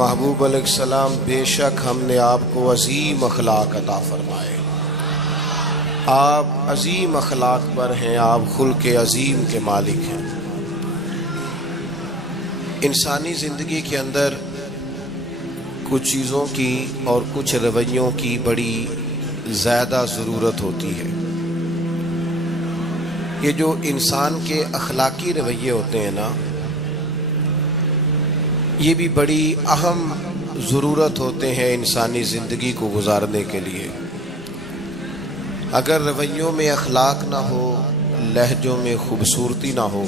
محبوب علیہ السلام بے شک ہم نے آپ کو عظیم اخلاق عطا فرمائے. آپ عظیم اخلاق پر ہیں، آپ خلق عظیم کے مالک ہیں. انسانی زندگی کے اندر کچھ چیزوں کی اور کچھ رویوں کی بڑی زیادہ ضرورت ہوتی ہے. یہ جو انسان کے اخلاقی رویے ہوتے ہیں نا، یہ بھی بڑی اہم ضرورت ہوتے ہیں انسانی زندگی کو گزارنے کے لیے. اگر رویوں میں اخلاق نہ ہو، لہجوں میں خوبصورتی نہ ہو،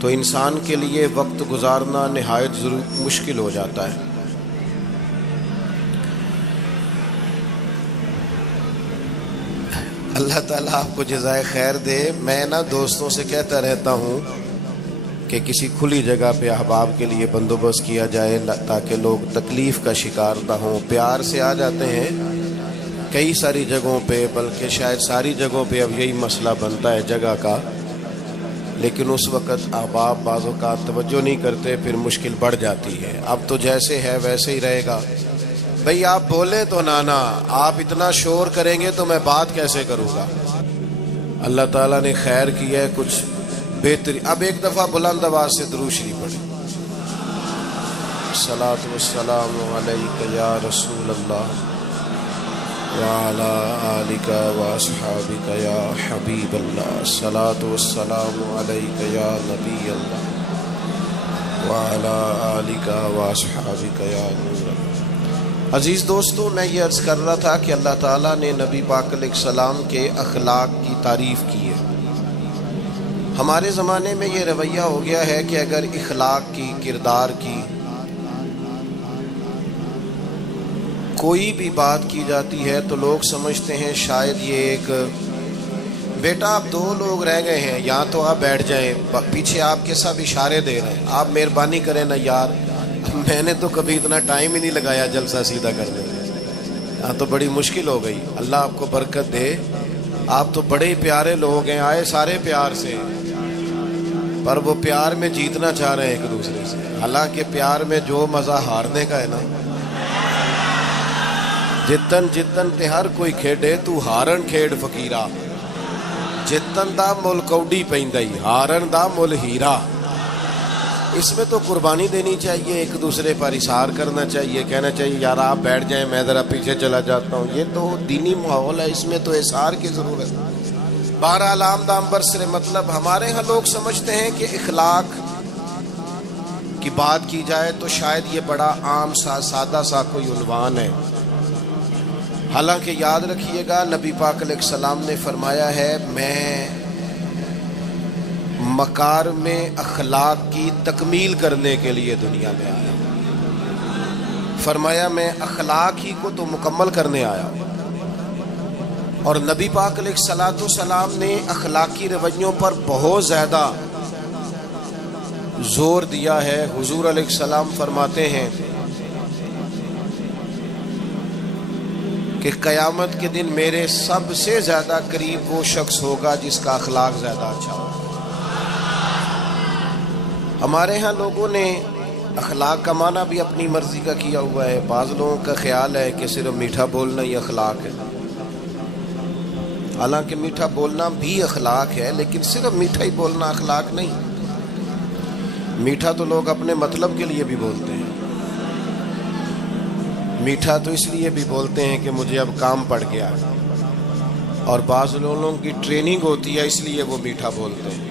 تو انسان کے لیے وقت گزارنا نہایت مشکل ہو جاتا ہے. اللہ تعالیٰ آپ کو جزائے خیر دے. میں دوستوں سے کہتا رہتا ہوں کہ کسی کھلی جگہ پہ احباب کے لیے بندوبست کیا جائے تاکہ لوگ تکلیف کا شکار نہ ہوں. پیار سے آ جاتے ہیں کئی ساری جگہوں پہ، بلکہ شاید ساری جگہوں پہ اب یہی مسئلہ بنتا ہے جگہ کا، لیکن اس وقت احباب بعض اوقات توجہ نہیں کرتے، پھر مشکل بڑھ جاتی ہے. اب تو جیسے ہے ویسے ہی رہے گا. بھئی آپ بولیں تو نانا، آپ اتنا شور کریں گے تو میں بات کیسے کروں گا. اللہ تعالیٰ نے خیر کیا ہے، کچھ بہتری. اب ایک دفعہ بلند آواز سے درود شریف پڑھیں. الصلاۃ والسلام علیک یا رسول اللہ وعلی آلک واصحابک یا حبیب اللہ. الصلاۃ والسلام علیک یا نبی اللہ وعلی آلک واصحابک یا نور اللہ. عزیز دوستو، میں یہ عرض کر رہا تھا کہ اللہ تعالیٰ نے نبی پاک علیہ السلام کے اخلاق کی تعریف کی ہے. ہمارے زمانے میں یہ رویہ ہو گیا ہے کہ اگر اخلاق کی، کردار کی کوئی بھی بات کی جاتی ہے تو لوگ سمجھتے ہیں شاید یہ ایک بیٹا آپ دو لوگ رہ گئے ہیں، یہاں تو آپ بیٹھ جائیں، پیچھے آپ کے سب اشارے دے رہے ہیں، آپ مہربانی کریں نا یار. میں نے تو کبھی اتنا ٹائم ہی نہیں لگایا جلسہ سیدھا کرنے میں. ہاں تو بڑی مشکل ہو گئی. اللہ آپ کو برکت دے. آپ تو بڑے پیارے لوگ ہیں، آئے سارے پیار سے، پر وہ پیار میں جیتنا چاہ رہے ہیں ایک دوسرے سے. حالانکہ پیار میں جو مزہ ہارنے کا ہے نا، جتن جتن تے ہر کوئی کھیڈے تو ہارن کھیڈ فقیرا، جتن دا مل کوڈی پیندائی ہارن دا مل ہیرا. اس میں تو قربانی دینی چاہیے، ایک دوسرے پر اثار کرنا چاہیے، کہنا چاہیے یار آپ بیٹھ جائیں میں ذرا پیچھے چلا جاتا ہوں. یہ تو دینی ماحول ہے، اس میں تو اثار کی ضرورت ہے. بہرحال آمدام برسر مطلب ہمارے ہاں لوگ سمجھتے ہیں کہ اخلاق کی بات کی جائے تو شاید یہ بڑا عام سا سادہ سا کوئی عنوان ہے. حالانکہ یاد رکھیے گا نبی پاک علیہ السلام نے فرمایا ہے میں مکارم اخلاق کی تکمیل کرنے کے لیے دنیا میں آیا. فرمایا میں اخلاق ہی کو تو مکمل کرنے آیا. اور نبی پاک علیہ الصلوۃ والسلام نے اخلاقی رویوں پر بہت زیادہ زور دیا ہے. حضور علیہ السلام فرماتے ہیں کہ قیامت کے دن میرے سب سے زیادہ قریب وہ شخص ہوگا جس کا اخلاق زیادہ اچھا ہوگا. ہمارے ہاں لوگوں نے اخلاق کا معنی بھی اپنی مرضی کا کیا ہوا ہے. بعض لوگوں کا خیال ہے کہ صرف میٹھا بولنا ہی اخلاق ہے. حالانکہ میٹھا بولنا بھی اخلاق ہے، لیکن صرف میٹھا ہی بولنا اخلاق نہیں. میٹھا تو لوگ اپنے مطلب کے لیے بھی بولتے ہیں. میٹھا تو اس لیے بھی بولتے ہیں کہ مجھے اب کام پڑ گیا، اور بعض لوگوں کی ٹریننگ ہوتی ہے اس لیے وہ میٹھا بولتے ہیں.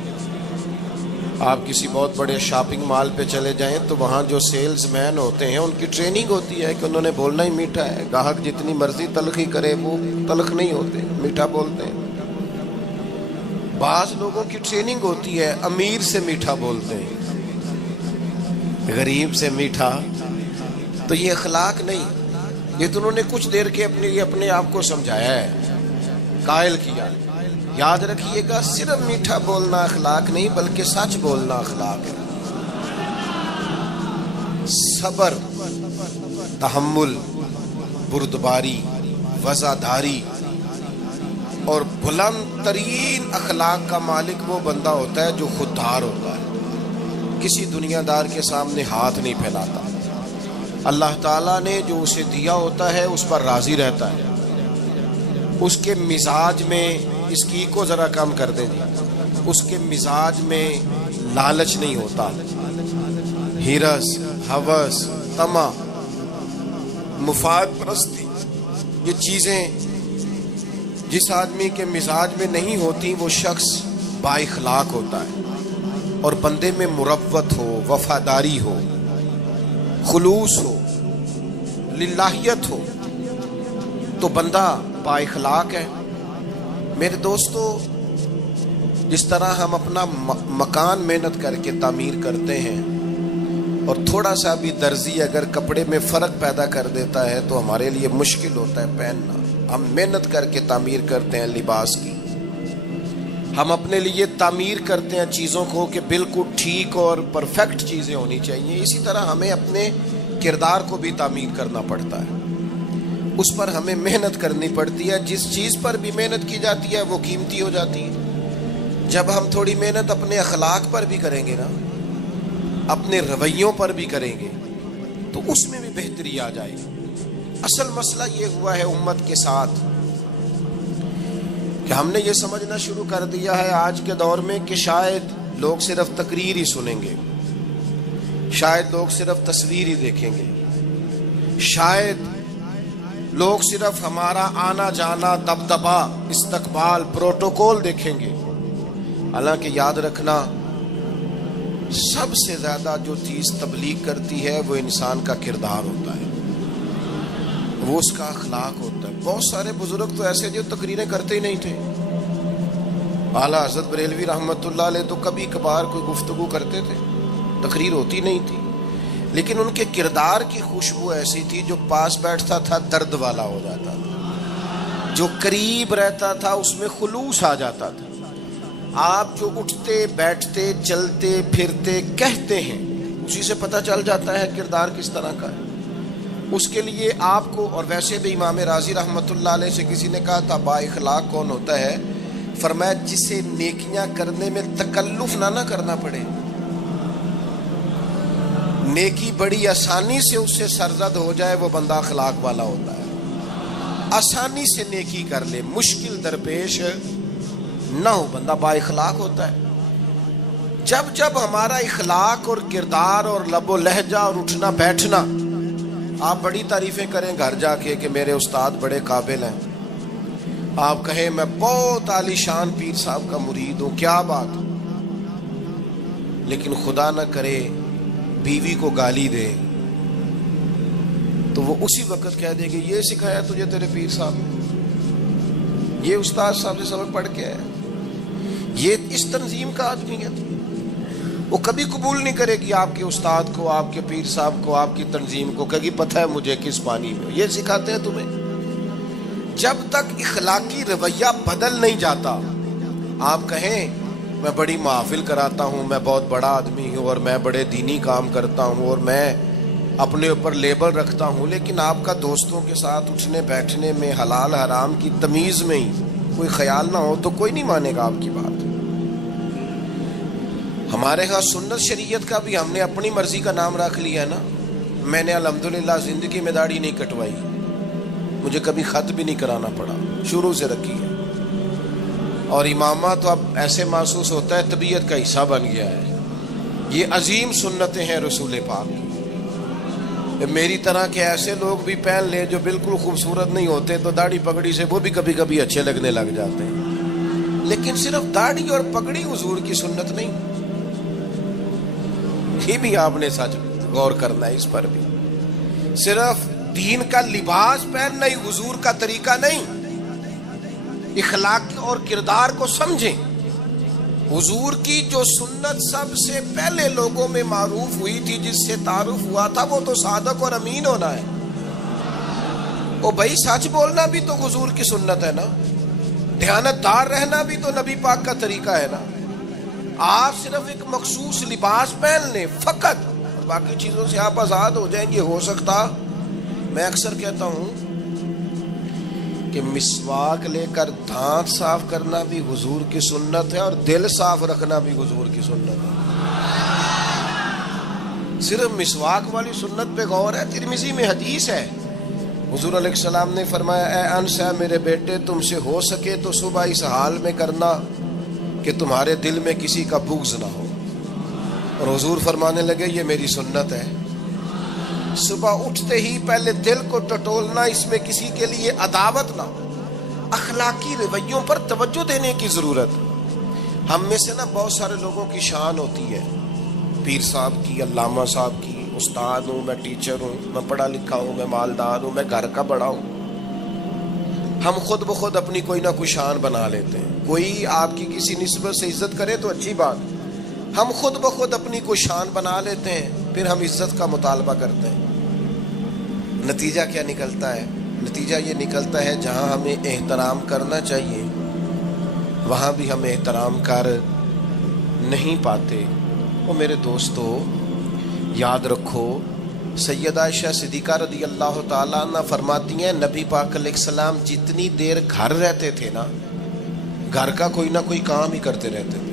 آپ کسی بہت بڑے شاپنگ مال پہ چلے جائیں تو وہاں جو سیلز مین ہوتے ہیں ان کی ٹریننگ ہوتی ہے کہ انہوں نے بولنا ہی میٹھا ہے. گاہک جتنی مرضی تلخی کرے وہ تلخ نہیں ہوتے، میٹھا بولتے ہیں. بعض لوگوں کی ٹریننگ ہوتی ہے امیر سے میٹھا بولتے ہیں، غریب سے میٹھا. تو یہ اخلاق نہیں، یہ تو انہوں نے کچھ دیر کے اپنے آپ کو سمجھایا ہے، قائل کیا. یاد رکھیے گا صرف میٹھا بولنا اخلاق نہیں بلکہ سچ بولنا اخلاق ہے. صبر، تحمل، بردباری، وفاداری اور بلند ترین اخلاق کا مالک وہ بندہ ہوتا ہے جو خوددار ہوتا ہے، کسی دنیا دار کے سامنے ہاتھ نہیں پھیلاتا. اللہ تعالیٰ نے جو اسے دیا ہوتا ہے اس پر راضی رہتا ہے. اس کے مزاج میں اس کی کو ذرا کم کر دیں جی. اس کے مزاج میں لالچ نہیں ہوتا. ہرس، ہوس، طمع، مفاد پرستی، یہ چیزیں جس آدمی کے مزاج میں نہیں ہوتی وہ شخص با اخلاق ہوتا ہے. اور بندے میں مروت ہو، وفاداری ہو، خلوص ہو، للہیت ہو تو بندہ با اخلاق ہے. میرے دوستو، جس طرح ہم اپنا مکان محنت کر کے تعمیر کرتے ہیں اور تھوڑا سا بھی درزی اگر کپڑے میں فرق پیدا کر دیتا ہے تو ہمارے لیے مشکل ہوتا ہے پہننا. ہم محنت کر کے تعمیر کرتے ہیں لباس کی. ہم اپنے لیے تعمیر کرتے ہیں چیزوں کو کہ بالکل ٹھیک اور پرفیکٹ چیزیں ہونی چاہیے. اسی طرح ہمیں اپنے کردار کو بھی تعمیر کرنا پڑتا ہے. اس پر ہمیں محنت کرنی پڑتی ہے. جس چیز پر بھی محنت کی جاتی ہے وہ قیمتی ہو جاتی ہے. جب ہم تھوڑی محنت اپنے اخلاق پر بھی کریں گے نا، اپنے رویوں پر بھی کریں گے تو اس میں بھی بہتری آ جائے گی. اصل مسئلہ یہ ہوا ہے امت کے ساتھ کہ ہم نے یہ سمجھنا شروع کر دیا ہے آج کے دور میں کہ شاید لوگ صرف تقریر ہی سنیں گے، شاید لوگ صرف تصویر ہی دیکھیں گے، شاید لوگ صرف ہمارا آنا جانا، دبدبا، استقبال، پروٹوکول دیکھیں گے. حالانکہ یاد رکھنا، سب سے زیادہ جو چیز تبلیغ کرتی ہے وہ انسان کا کردار ہوتا ہے، وہ اس کا اخلاق ہوتا ہے. بہت سارے بزرگ تو ایسے جو تقریریں کرتے ہی نہیں تھے. اعلیٰ حضرت بریلوی رحمۃ اللہ علیہ تو کبھی کبھار کوئی گفتگو کرتے تھے، تقریر ہوتی نہیں تھی، لیکن ان کے کردار کی خوشبو ایسی تھی جو پاس بیٹھتا تھا درد والا ہو جاتا تھا، جو قریب رہتا تھا اس میں خلوص آ جاتا تھا. آپ جو اٹھتے بیٹھتے چلتے پھرتے کہتے ہیں اسی سے پتہ چل جاتا ہے کردار کس طرح کا ہے. اس کے لیے آپ کو، اور ویسے بھی امام راضی رحمۃ اللہ علیہ سے کسی نے کہا تھا با اخلاق کون ہوتا ہے؟ فرمایا جسے نیکیاں کرنے میں تکلف نہ کرنا پڑے. نیکی بڑی آسانی سے اس سے سرزد ہو جائے وہ بندہ اخلاق والا ہوتا ہے. آسانی سے نیکی کر لے، مشکل درپیش نہ ہو، بندہ با اخلاق ہوتا ہے. جب جب ہمارا اخلاق اور کردار اور لب و لہجہ اور اٹھنا بیٹھنا، آپ بڑی تعریفیں کریں گھر جا کے کہ میرے استاد بڑے قابل ہیں، آپ کہیں میں بہت عالی شان پیر صاحب کا مرید ہوں، کیا بات، لیکن خدا نہ کرے بیوی کو گالی دے تو وہ اسی وقت کہہ دے گی یہ سکھایا تجھے تیرے پیر صاحب نے، یہ استاد صاحب سے سبق پڑھ کے آیا، یہ اس تنظیم کا آدمی ہے. وہ کبھی قبول نہیں کرے گی آپ کے استاد کو، آپ کے پیر صاحب کو، آپ کی تنظیم کو، کہے گی پتہ ہے مجھے کس پانی میں یہ سکھاتے ہیں تمہیں. جب تک اخلاقی رویہ بدل نہیں جاتا، آپ کہیں میں بڑی محافل کراتا ہوں، میں بہت بڑا آدمی ہوں اور میں بڑے دینی کام کرتا ہوں اور میں اپنے اوپر لیبل رکھتا ہوں، لیکن آپ کا دوستوں کے ساتھ اٹھنے بیٹھنے میں حلال حرام کی تمیز میں ہی کوئی خیال نہ ہو تو کوئی نہیں مانے گا آپ کی بات. ہمارے ہاں سنت شریعت کا بھی ہم نے اپنی مرضی کا نام رکھ لیا نا. میں نے الحمدللہ زندگی میں داڑھی نہیں کٹوائی، مجھے کبھی خط بھی نہیں کرانا پڑا، شروع سے رکھی ہے. اور امامہ تو اب ایسے محسوس ہوتا ہے طبیعت کا حصہ بن گیا ہے. یہ عظیم سنتیں ہیں رسول پاک کی. میری طرح کے ایسے لوگ بھی پہن لیں جو بالکل خوبصورت نہیں ہوتے تو داڑھی پگڑی سے وہ بھی کبھی کبھی اچھے لگنے لگ جاتے ہیں، لیکن صرف داڑھی اور پگڑی حضور کی سنت نہیں. یہ بھی آپ نے سچ غور کرنا ہے اس پر بھی. صرف دین کا لباس پہننا ہی حضور کا طریقہ نہیں. اخلاق اور کردار کو سمجھیں. حضور کی جو سنت سب سے پہلے لوگوں میں معروف ہوئی تھی، جس سے تعارف ہوا تھا، وہ تو صادق اور امین ہونا ہے. او بھائی سچ بولنا بھی تو حضور کی سنت ہے نا، دیانتدار رہنا بھی تو نبی پاک کا طریقہ ہے نا. آپ صرف ایک مخصوص لباس پہن لیں فقط اور باقی چیزوں سے آپ آزاد ہو جائیں گے. ہو سکتا، میں اکثر کہتا ہوں کہ مسواک لے کر دانت صاف کرنا بھی حضور کی سنت ہے اور دل صاف رکھنا بھی حضور کی سنت ہے. صرف مسواک والی سنت پہ غور ہے، ترمذی میں حدیث ہے، حضور علیہ السلام نے فرمایا اے انس ہے میرے بیٹے، تم سے ہو سکے تو صبح اس حال میں کرنا کہ تمہارے دل میں کسی کا بغض نہ ہو. اور حضور فرمانے لگے یہ میری سنت ہے. صبح اٹھتے ہی پہلے دل کو ٹٹولنا، اس میں کسی کے لیے عداوت نہ ہو. اخلاقی رویوں پر توجہ دینے کی ضرورت. ہم میں سے نا بہت سارے لوگوں کی شان ہوتی ہے، پیر صاحب کی، علامہ صاحب کی، استاد ہوں، میں ٹیچر ہوں، میں پڑھا لکھا ہوں، میں مالدار ہوں، میں گھر کا بڑا ہوں. ہم خود بخود اپنی کوئی نہ کوئی شان بنا لیتے ہیں. کوئی آپ کی کسی نسبت سے عزت کرے تو اچھی بات، ہم خود بخود اپنی کوئی شان بنا لیتے ہیں، پھر ہم عزت کا مطالبہ کرتے ہیں. نتیجہ کیا نکلتا ہے؟ نتیجہ یہ نکلتا ہے جہاں ہمیں احترام کرنا چاہیے وہاں بھی ہم احترام کر نہیں پاتے. اور میرے دوستو یاد رکھو، سیدہ عائشہ صدیقہ رضی اللہ تعالیٰ عنہ فرماتی ہیں نبی پاک علیہ السلام جتنی دیر گھر رہتے تھے نا، گھر کا کوئی نہ کوئی کام ہی کرتے رہتے تھے.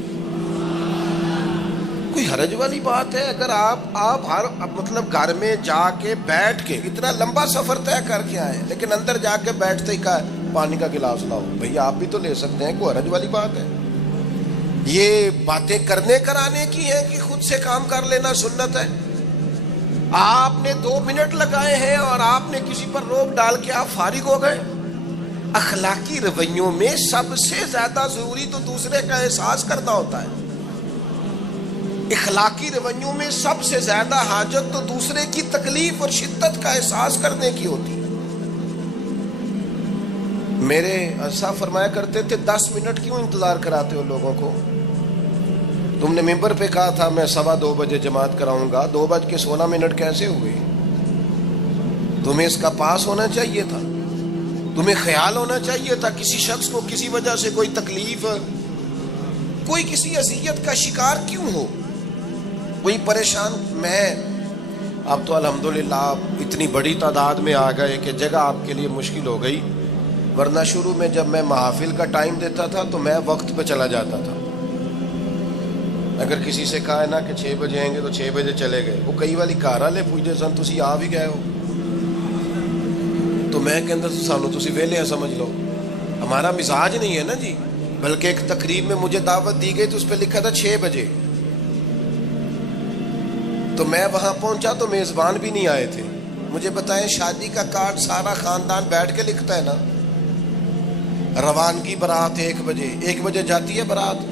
کوئی حرج والی بات ہے اگر آپ ہر مطلب گھر میں جا کے بیٹھ کے اتنا لمبا سفر طے کر کے آئے لیکن اندر جا کے بیٹھتے ہی کا پانی کا گلاس لاؤ؟ بھئی آپ بھی تو لے سکتے ہیں، کوئی حرج والی بات ہے؟ یہ باتیں کرنے کرانے کی ہیں کہ خود سے کام کر لینا سنت ہے؟ آپ نے 2 منٹ لگائے ہیں اور آپ نے کسی پر روک ڈال کے آپ فارغ ہو گئے. اخلاقی رویوں میں سب سے زیادہ ضروری تو دوسرے کا احساس کرنا ہوتا ہے. اخلاقی رویوں میں سب سے زیادہ حاجت تو دوسرے کی تکلیف اور شدت کا احساس کرنے کی ہوتی ہے. میرے صاحب فرمایا کرتے تھے 10 منٹ کیوں انتظار کراتے ہو لوگوں کو؟ تم نے ممبر پہ کہا تھا میں 2:15 بجے جماعت کراؤں گا، 2:16 کیسے ہوئے؟ تمہیں اس کا پاس ہونا چاہیے تھا، تمہیں خیال ہونا چاہیے تھا کسی شخص کو کسی وجہ سے کوئی تکلیف، کوئی کسی اذیت کا شکار کیوں ہو، کوئی پریشان. میں اب تو الحمدللہ اتنی بڑی تعداد میں آ گئے کہ جگہ آپ کے لیے مشکل ہو گئی، ورنہ شروع میں جب میں محافل کا ٹائم دیتا تھا تو میں وقت پہ چلا جاتا تھا. اگر کسی سے کہا ہے نا کہ 6 بجے آئیں گے تو 6 بجے چلے گئے. وہ کئی والی کار والے پوچھتے سن تسی آ بھی گئے ہو تو میں کہ اندر سانو تسی ویلے ہیں سمجھ لو. ہمارا مزاج نہیں ہے نا جی. بلکہ ایک تقریب میں مجھے دعوت دی گئی تو اس پہ لکھا تھا 6 بجے، تو میں وہاں پہنچا تو میزبان بھی نہیں آئے تھے. مجھے بتائیں شادی کا کارڈ سارا خاندان بیٹھ کے لکھتا ہے نا. روانگی برات 1 بجے، 1 بجے جاتی ہے برات.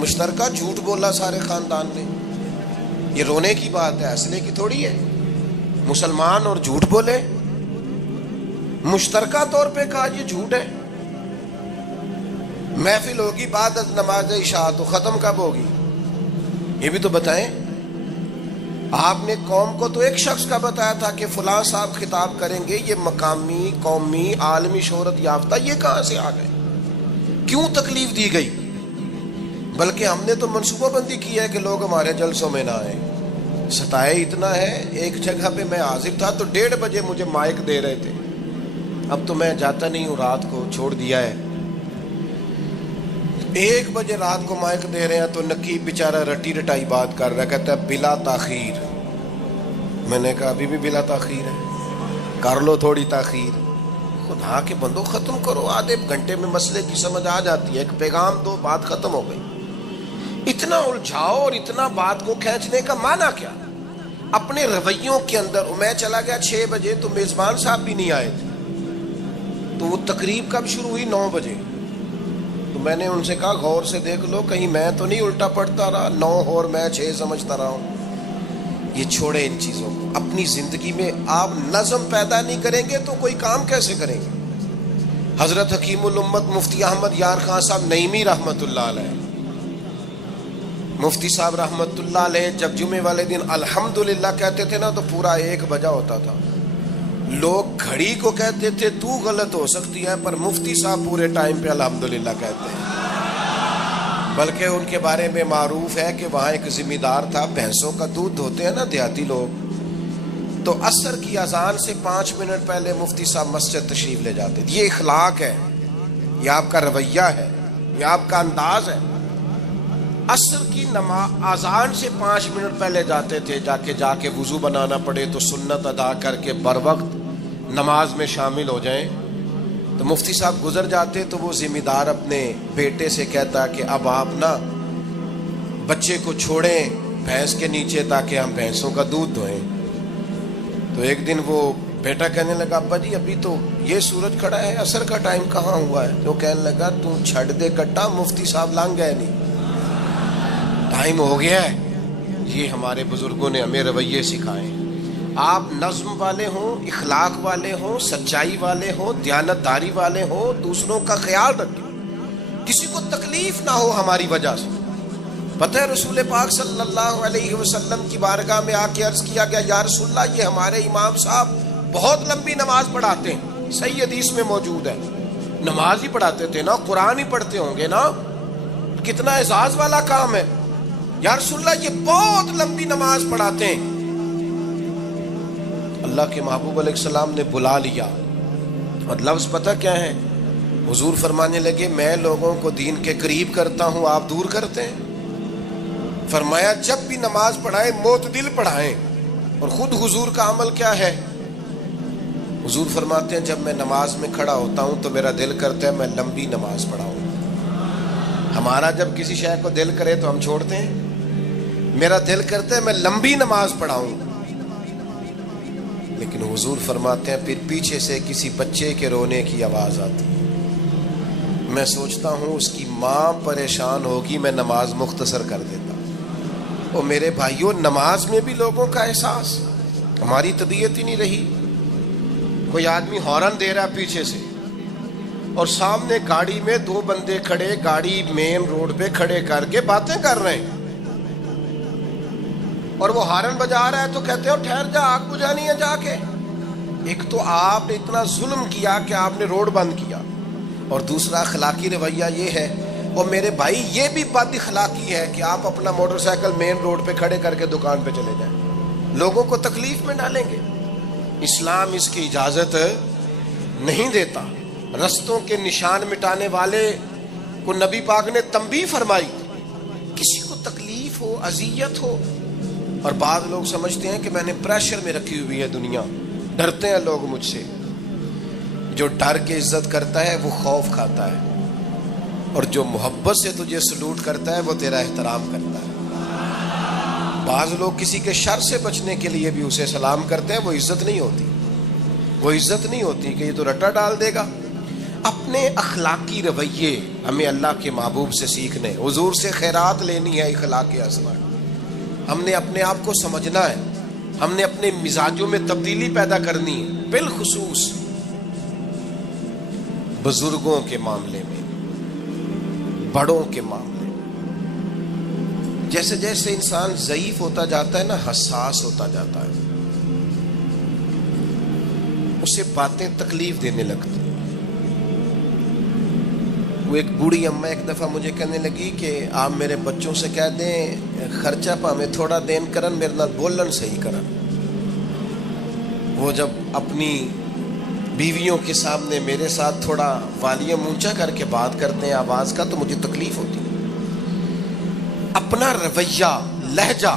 مشترکہ جھوٹ بولا سارے خاندان نے. یہ رونے کی بات ہے، ہنسنے کی تھوڑی ہے. مسلمان اور جھوٹ بولے، مشترکہ طور پہ کہا یہ جھوٹ ہے. محفل ہوگی بعد از نماز عشاء تو ختم کب ہوگی یہ بھی تو بتائیں. آپ نے قوم کو تو ایک شخص کا بتایا تھا کہ فلاں صاحب خطاب کریں گے، یہ مقامی، قومی، عالمی شہرت یافتہ، یہ کہاں سے آ گئے؟ کیوں تکلیف دی گئی؟ بلکہ ہم نے تو منصوبہ بندی کی ہے کہ لوگ ہمارے جلسوں میں نہ آئیں. ستائے اتنا ہے، ایک جگہ پہ میں حاضر تھا تو 1:30 بجے مجھے مائک دے رہے تھے. اب تو میں جاتا نہیں ہوں، رات کو چھوڑ دیا ہے. 1 بجے رات کو مائک دے رہے ہیں تو نقیب بیچارہ رٹی رٹائی بات کر رہا ہے، کہتا ہے بلا تاخیر. میں نے کہا ابھی بھی بلا تاخیر ہے، کر لو تھوڑی تاخیر. خدا کے بندو ختم کرو، آدھے گھنٹے میں مسئلے کی سمجھ آ جاتی ہے. ایک پیغام دو، بات ختم ہو گئی. اتنا الجھاؤ اور اتنا بات کو کھینچنے کا معنی کیا؟ اپنے رویوں کے اندر. میں چلا گیا 6 بجے تو میزبان صاحب بھی نہیں آئے تھے. تو وہ تقریب کب شروع ہوئی؟ 9 بجے. تو میں نے ان سے کہا غور سے دیکھ لو کہیں میں تو نہیں الٹا پڑتا رہا، 9 اور میں 6 سمجھتا رہا ہوں. یہ چھوڑے ان چیزوں کو. اپنی زندگی میں آپ نظم پیدا نہیں کریں گے تو کوئی کام کیسے کریں گے؟ حضرت حکیم الامت مفتی احمد یار خان صاحب نعیمی رحمت اللہ علیہ، مفتی صاحب رحمت اللہ علیہ جب جمعے والے دن الحمدللہ کہتے تھے نا تو پورا 1 بجا ہوتا تھا. لوگ گھڑی کو کہتے تھے تو غلط ہو سکتی ہے، پر مفتی صاحب پورے ٹائم پہ الحمدللہ کہتے ہیں. بلکہ ان کے بارے میں معروف ہے کہ وہاں ایک ذمہ دار تھا، بھینسوں کا دودھ دھوتے ہیں نا دیہاتی لوگ، تو عصر کی اذان سے 5 منٹ پہلے مفتی صاحب مسجد تشریف لے جاتے تھے. یہ اخلاق ہے، یہ آپ کا رویہ ہے، یہ آپ کا انداز ہے. عصر کی نماز اذان سے 5 منٹ پہلے جاتے تھے، جا کے وضو بنانا پڑے تو سنت ادا کر کے بر وقت نماز میں شامل ہو جائیں. تو مفتی صاحب گزر جاتے تو وہ ذمہ دار اپنے بیٹے سے کہتا کہ اب آپ نا بچے کو چھوڑیں بھینس کے نیچے تاکہ ہم بھینسوں کا دودھ دھوئیں. تو ایک دن وہ بیٹا کہنے لگا ابا جی ابھی تو یہ سورج کھڑا ہے، عصر کا ٹائم کہاں ہوا ہے؟ تو کہنے لگا تو چھڑ دے کٹا، مفتی صاحب لانگ گئے نہیں، ٹائم ہو گیا ہے. یہ ہمارے بزرگوں نے ہمیں رویے سکھائے. آپ نظم والے ہوں، اخلاق والے ہوں، سچائی والے ہوں، دیانت داری والے ہوں، دوسروں کا خیال رکھیں، کسی کو تکلیف نہ ہو ہماری وجہ سے. پتہ ہے رسول پاک صلی اللہ علیہ وسلم کی بارگاہ میں آ کے عرض کیا گیا یا رسول اللہ یہ ہمارے امام صاحب بہت لمبی نماز پڑھاتے ہیں. صحیح حدیث میں موجود ہے، نماز ہی پڑھاتے تھے نا، قرآن ہی پڑھتے ہوں گے نا، کتنا اعزاز والا کام ہے. یا رسول اللہ یہ بہت لمبی نماز پڑھاتے ہیں. اللہ کے محبوب علیہ السلام نے بلا لیا اور لفظ پتہ کیا ہے؟ حضور فرمانے لگے میں لوگوں کو دین کے قریب کرتا ہوں، آپ دور کرتے ہیں. فرمایا جب بھی نماز پڑھائیں معتدل پڑھائیں. اور خود حضور کا عمل کیا ہے؟ حضور فرماتے ہیں جب میں نماز میں کھڑا ہوتا ہوں تو میرا دل کرتا ہے میں لمبی نماز پڑھاؤں. ہمارا جب کسی شے کو دل کرے تو ہم چھوڑتے ہیں، میرا دل کرتا ہے میں لمبی نماز پڑھاؤں. لیکن حضور فرماتے ہیں پھر پیچھے سے کسی بچے کے رونے کی آواز آتی، میں سوچتا ہوں اس کی ماں پریشان ہوگی، میں نماز مختصر کر دیتا. اور میرے بھائیوں نماز میں بھی لوگوں کا احساس، ہماری طبیعت ہی نہیں رہی. کوئی آدمی ہارن دے رہا پیچھے سے اور سامنے گاڑی میں 2 بندے کھڑے، گاڑی مین روڈ پہ کھڑے کر کے باتیں کر رہے ہیں، اور وہ ہارن بجا رہا ہے تو کہتے ہو ٹھہر جا، آگ بجھانی ہے جا کے. ایک تو آپ نے اتنا ظلم کیا کہ آپ نے روڈ بند کیا، اور دوسرا اخلاقی رویہ یہ ہے. اور میرے بھائی یہ بھی بد اخلاقی ہے کہ آپ اپنا موٹر سائیکل مین روڈ پہ کھڑے کر کے دکان پہ چلے جائیں، لوگوں کو تکلیف میں ڈالیں گے. اسلام اس کی اجازت نہیں دیتا. رستوں کے نشان مٹانے والے کو نبی پاک نے تنبیہ فرمائی، کسی کو تکلیف ہو، اذیت ہو. اور بعض لوگ سمجھتے ہیں کہ میں نے پریشر میں رکھی ہوئی ہے دنیا، ڈرتے ہیں لوگ مجھ سے. جو ڈر کے عزت کرتا ہے وہ خوف کھاتا ہے، اور جو محبت سے تجھے سلوٹ کرتا ہے وہ تیرا احترام کرتا ہے. بعض لوگ کسی کے شر سے بچنے کے لیے بھی اسے سلام کرتے ہیں، وہ عزت نہیں ہوتی، وہ عزت نہیں ہوتی کہ یہ تو رٹا ڈال دے گا. اپنے اخلاقی رویے ہمیں اللہ کے محبوب سے سیکھنے، حضور سے خیرات لینی ہے. اخلاق اصغر ہم نے اپنے آپ کو سمجھنا ہے، ہم نے اپنے مزاجوں میں تبدیلی پیدا کرنی ہے، بالخصوص بزرگوں کے معاملے میں، بڑوں کے معاملے میں. جیسے جیسے انسان ضعیف ہوتا جاتا ہے نا، حساس ہوتا جاتا ہے، اسے باتیں تکلیف دینے لگتی. وہ ایک بوڑھی اماں ایک دفعہ مجھے کہنے لگی کہ آپ میرے بچوں سے کہہ دیں خرچہ پا میں تھوڑا دین کرن، میرے نال بولن صحیح کرن. وہ جب اپنی بیویوں کے سامنے میرے ساتھ تھوڑا والیوم اونچا کر کے بات کرتے ہیں آواز کا تو مجھے تکلیف ہوتی ہے. اپنا رویہ، لہجہ،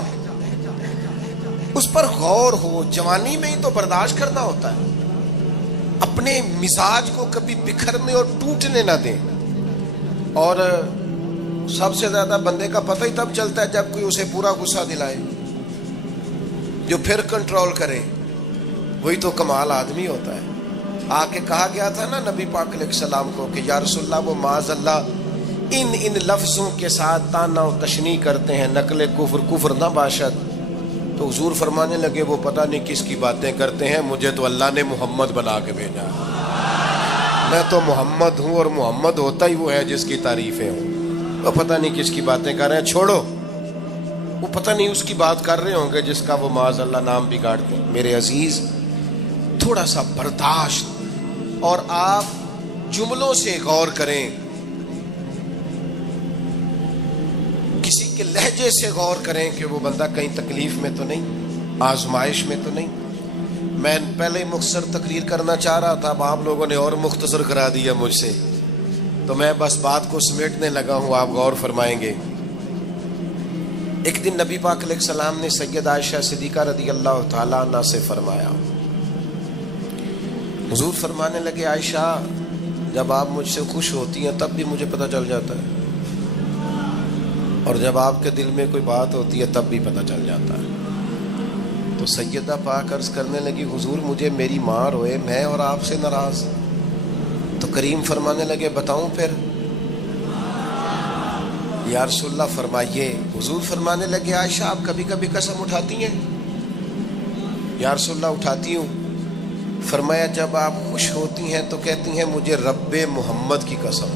اس پر غور ہو. جوانی میں ہی تو برداشت کرنا ہوتا ہے. اپنے مزاج کو کبھی بکھرنے اور ٹوٹنے نہ دیں. اور سب سے زیادہ بندے کا پتہ ہی تب چلتا ہے جب کوئی اسے پورا غصہ دلائے، جو پھر کنٹرول کرے، وہی تو کمال آدمی ہوتا ہے. آ کے کہا گیا تھا نا نبی پاک علیہ السلام کو کہ یا رسول اللہ وہ معاذ اللہ ان لفظوں کے ساتھ تانا و تشنیع کرتے ہیں، نقل کفر نہ باشد. تو حضور فرمانے لگے وہ پتہ نہیں کس کی باتیں کرتے ہیں، مجھے تو اللہ نے محمد بنا کے بھیجا، میں تو محمد ہوں، اور محمد ہوتا ہی وہ ہے جس کی تعریفیں ہوں. وہ پتہ نہیں کس کی باتیں کر رہے ہیں، چھوڑو. وہ پتہ نہیں اس کی بات کر رہے ہوں گے جس کا وہ معاذ اللہ نام بگاڑتے ہیں. میرے عزیز تھوڑا سا برداشت، اور آپ جملوں سے غور کریں، کسی کے لہجے سے غور کریں کہ وہ بندہ کہیں تکلیف میں تو نہیں، آزمائش میں تو نہیں. میں پہلے ہی مختصر تقریر کرنا چاہ رہا تھا، اب آپ لوگوں نے اور مختصر کرا دیا مجھ سے، تو میں بس بات کو سمیٹنے لگا ہوں، آپ غور فرمائیں گے. ایک دن نبی پاک علیہ السلام نے سید عائشہ صدیقہ رضی اللہ تعالیٰ عنہ سے فرمایا، حضور فرمانے لگے عائشہ جب آپ مجھ سے خوش ہوتی ہیں تب بھی مجھے پتہ چل جاتا ہے، اور جب آپ کے دل میں کوئی بات ہوتی ہے تب بھی پتہ چل جاتا ہے۔ تو سیدہ پاک عرض کرنے لگی حضور مجھے میری ماں روئے میں اور آپ سے ناراض، تو کریم فرمانے لگے بتاؤں پھر؟ یا رسول اللہ فرمائیے۔ حضور فرمانے لگے عائشہ آپ کبھی کبھی قسم اٹھاتی ہیں؟ یا رسول اللہ اٹھاتی ہوں۔ فرمایا جب آپ خوش ہوتی ہیں تو کہتی ہیں مجھے رب محمد کی قسم،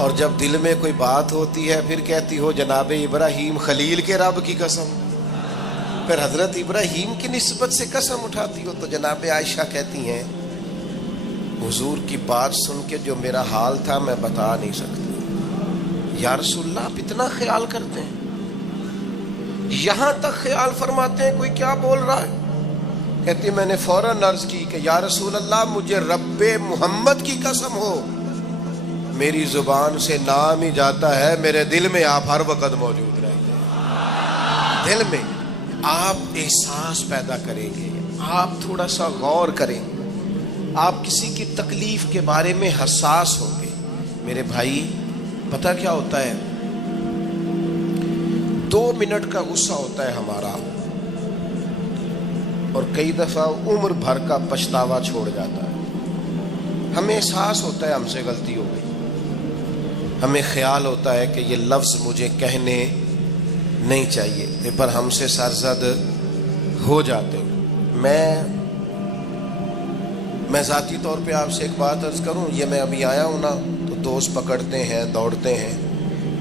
اور جب دل میں کوئی بات ہوتی ہے پھر کہتی ہو جناب ابراہیم خلیل کے رب کی قسم، پھر حضرت ابراہیم کی نسبت سے قسم اٹھاتی ہو۔ تو جناب عائشہ کہتی ہیں حضور کی بات سن کے جو میرا حال تھا میں بتا نہیں سکتی۔ یا رسول اللہ آپ اتنا خیال کرتے ہیں، یہاں تک خیال فرماتے ہیں کوئی کیا بول رہا ہے؟ کہتی میں نے فوراً عرض کی کہ یا رسول اللہ مجھے رب محمد کی قسم ہو، میری زبان سے نام ہی جاتا ہے، میرے دل میں آپ ہر وقت موجود رہتے ہیں۔ دل میں آپ احساس پیدا کریں گے، آپ تھوڑا سا غور کریں، آپ کسی کی تکلیف کے بارے میں حساس ہوں گے۔ میرے بھائی پتہ کیا ہوتا ہے، 2 منٹ کا غصہ ہوتا ہے ہمارا، اور کئی دفعہ عمر بھر کا پچھتاوا چھوڑ جاتا ہے۔ ہمیں احساس ہوتا ہے ہم سے غلطی ہو گئی، ہمیں خیال ہوتا ہے کہ یہ لفظ مجھے کہنے نہیں چاہیے تھے، پر ہم سے سرزد ہو جاتے ہیں۔ میں ذاتی طور پہ آپ سے ایک بات عرض کروں، یہ میں ابھی آیا ہوں نا تو دوست پکڑتے ہیں دوڑتے ہیں،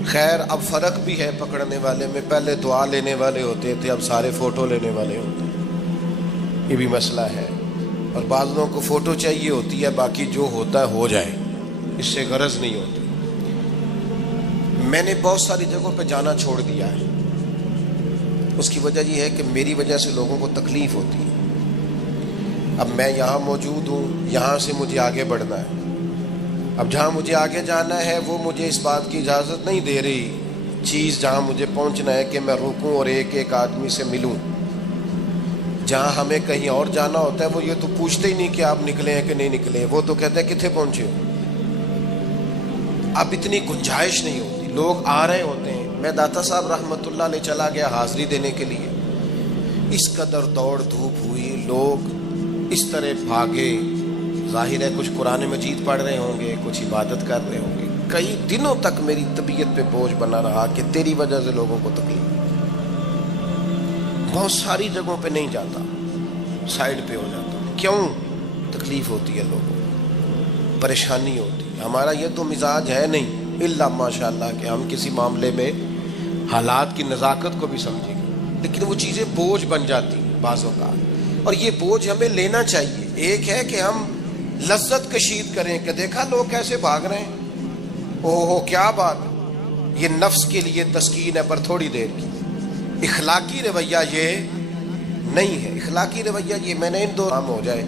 خیر اب فرق بھی ہے پکڑنے والے میں، پہلے دعا لینے والے ہوتے تھے اب سارے فوٹو لینے والے ہوتے ہیں، یہ بھی مسئلہ ہے۔ اور بعض لوگوں کو فوٹو چاہیے ہوتی ہے، باقی جو ہوتا ہے ہو جائے، اس سے غرض نہیں ہوتی۔ میں نے بہت ساری جگہوں پہ جانا چھوڑ دیا ہے، اس کی وجہ یہ ہے کہ میری وجہ سے لوگوں کو تکلیف ہوتی ہے۔ اب میں یہاں موجود ہوں، یہاں سے مجھے آگے بڑھنا ہے، اب جہاں مجھے آگے جانا ہے وہ مجھے اس بات کی اجازت نہیں دے رہی چیز جہاں مجھے پہنچنا ہے کہ میں رکوں اور ایک ایک آدمی سے ملوں۔ جہاں ہمیں کہیں اور جانا ہوتا ہے وہ یہ تو پوچھتے ہی نہیں کہ آپ نکلے ہیں کہ نہیں نکلے، وہ تو کہتے ہیں کتنے پہنچے ہو۔ اب اتنی گنجائش نہیں ہوتی، لوگ آ رہے ہوتے ہیں۔ میں داتا صاحب رحمۃ اللہ علیہ چلا گیا حاضری دینے کے لیے، اس قدر دوڑ دھوپ ہوئی، لوگ اس طرح بھاگے، ظاہر ہے کچھ قرآن مجید پڑھ رہے ہوں گے، کچھ عبادت کر رہے ہوں گے۔ کئی دنوں تک میری طبیعت پہ بوجھ بنا رہا کہ تیری وجہ سے لوگوں کو تکلیف۔ بہت ساری جگہوں پہ نہیں جاتا، سائڈ پہ ہو جاتا۔ کیوں؟ تکلیف ہوتی ہے لوگوں کو، پریشانی ہوتی ہے۔ ہمارا یہ تو مزاج ہے نہیں الا ماشاء اللہ کہ ہم کسی معاملے میں حالات کی نزاکت کو بھی سمجھیں گے، لیکن وہ چیزیں بوجھ بن جاتی ہیں بعض اوقات، اور یہ بوجھ ہمیں لینا چاہیے۔ ایک ہے کہ ہم لذت کشید کریں کہ دیکھا لوگ کیسے بھاگ رہے ہیں، اوہ کیا بات، یہ نفس کے لیے تسکین ہے پر تھوڑی دیر کی۔ اخلاقی رویہ یہ نہیں ہے، اخلاقی رویہ یہ میں نے ان دو کام ہو جائے،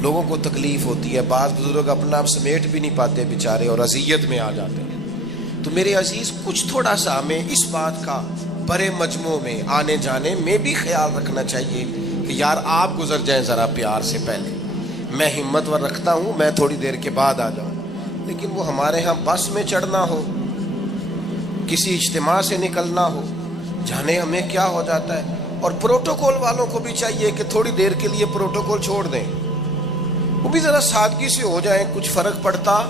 لوگوں کو تکلیف ہوتی ہے، بعض بزرگ اپنا آپ سمیٹ بھی نہیں پاتے بیچارے اور اذیت میں آ جاتے ہیں۔ تو میرے عزیز کچھ تھوڑا سا ہمیں اس بات کا بڑے مجموع میں آنے جانے میں بھی خیال رکھنا چاہیے کہ یار آپ گزر جائیں ذرا پیار سے پہلے، میں ہمت ور رکھتا ہوں میں تھوڑی دیر کے بعد آ جاؤں۔ لیکن وہ ہمارے ہاں بس میں چڑھنا ہو، کسی اجتماع سے نکلنا ہو، جانے ہمیں کیا ہو جاتا ہے۔ اور پروٹوکول والوں کو بھی چاہیے کہ تھوڑی دیر کے لیے پروٹوکول چھوڑ دیں، وہ بھی ذرا سادگی سے ہو جائیں، کچھ فرق پڑتا۔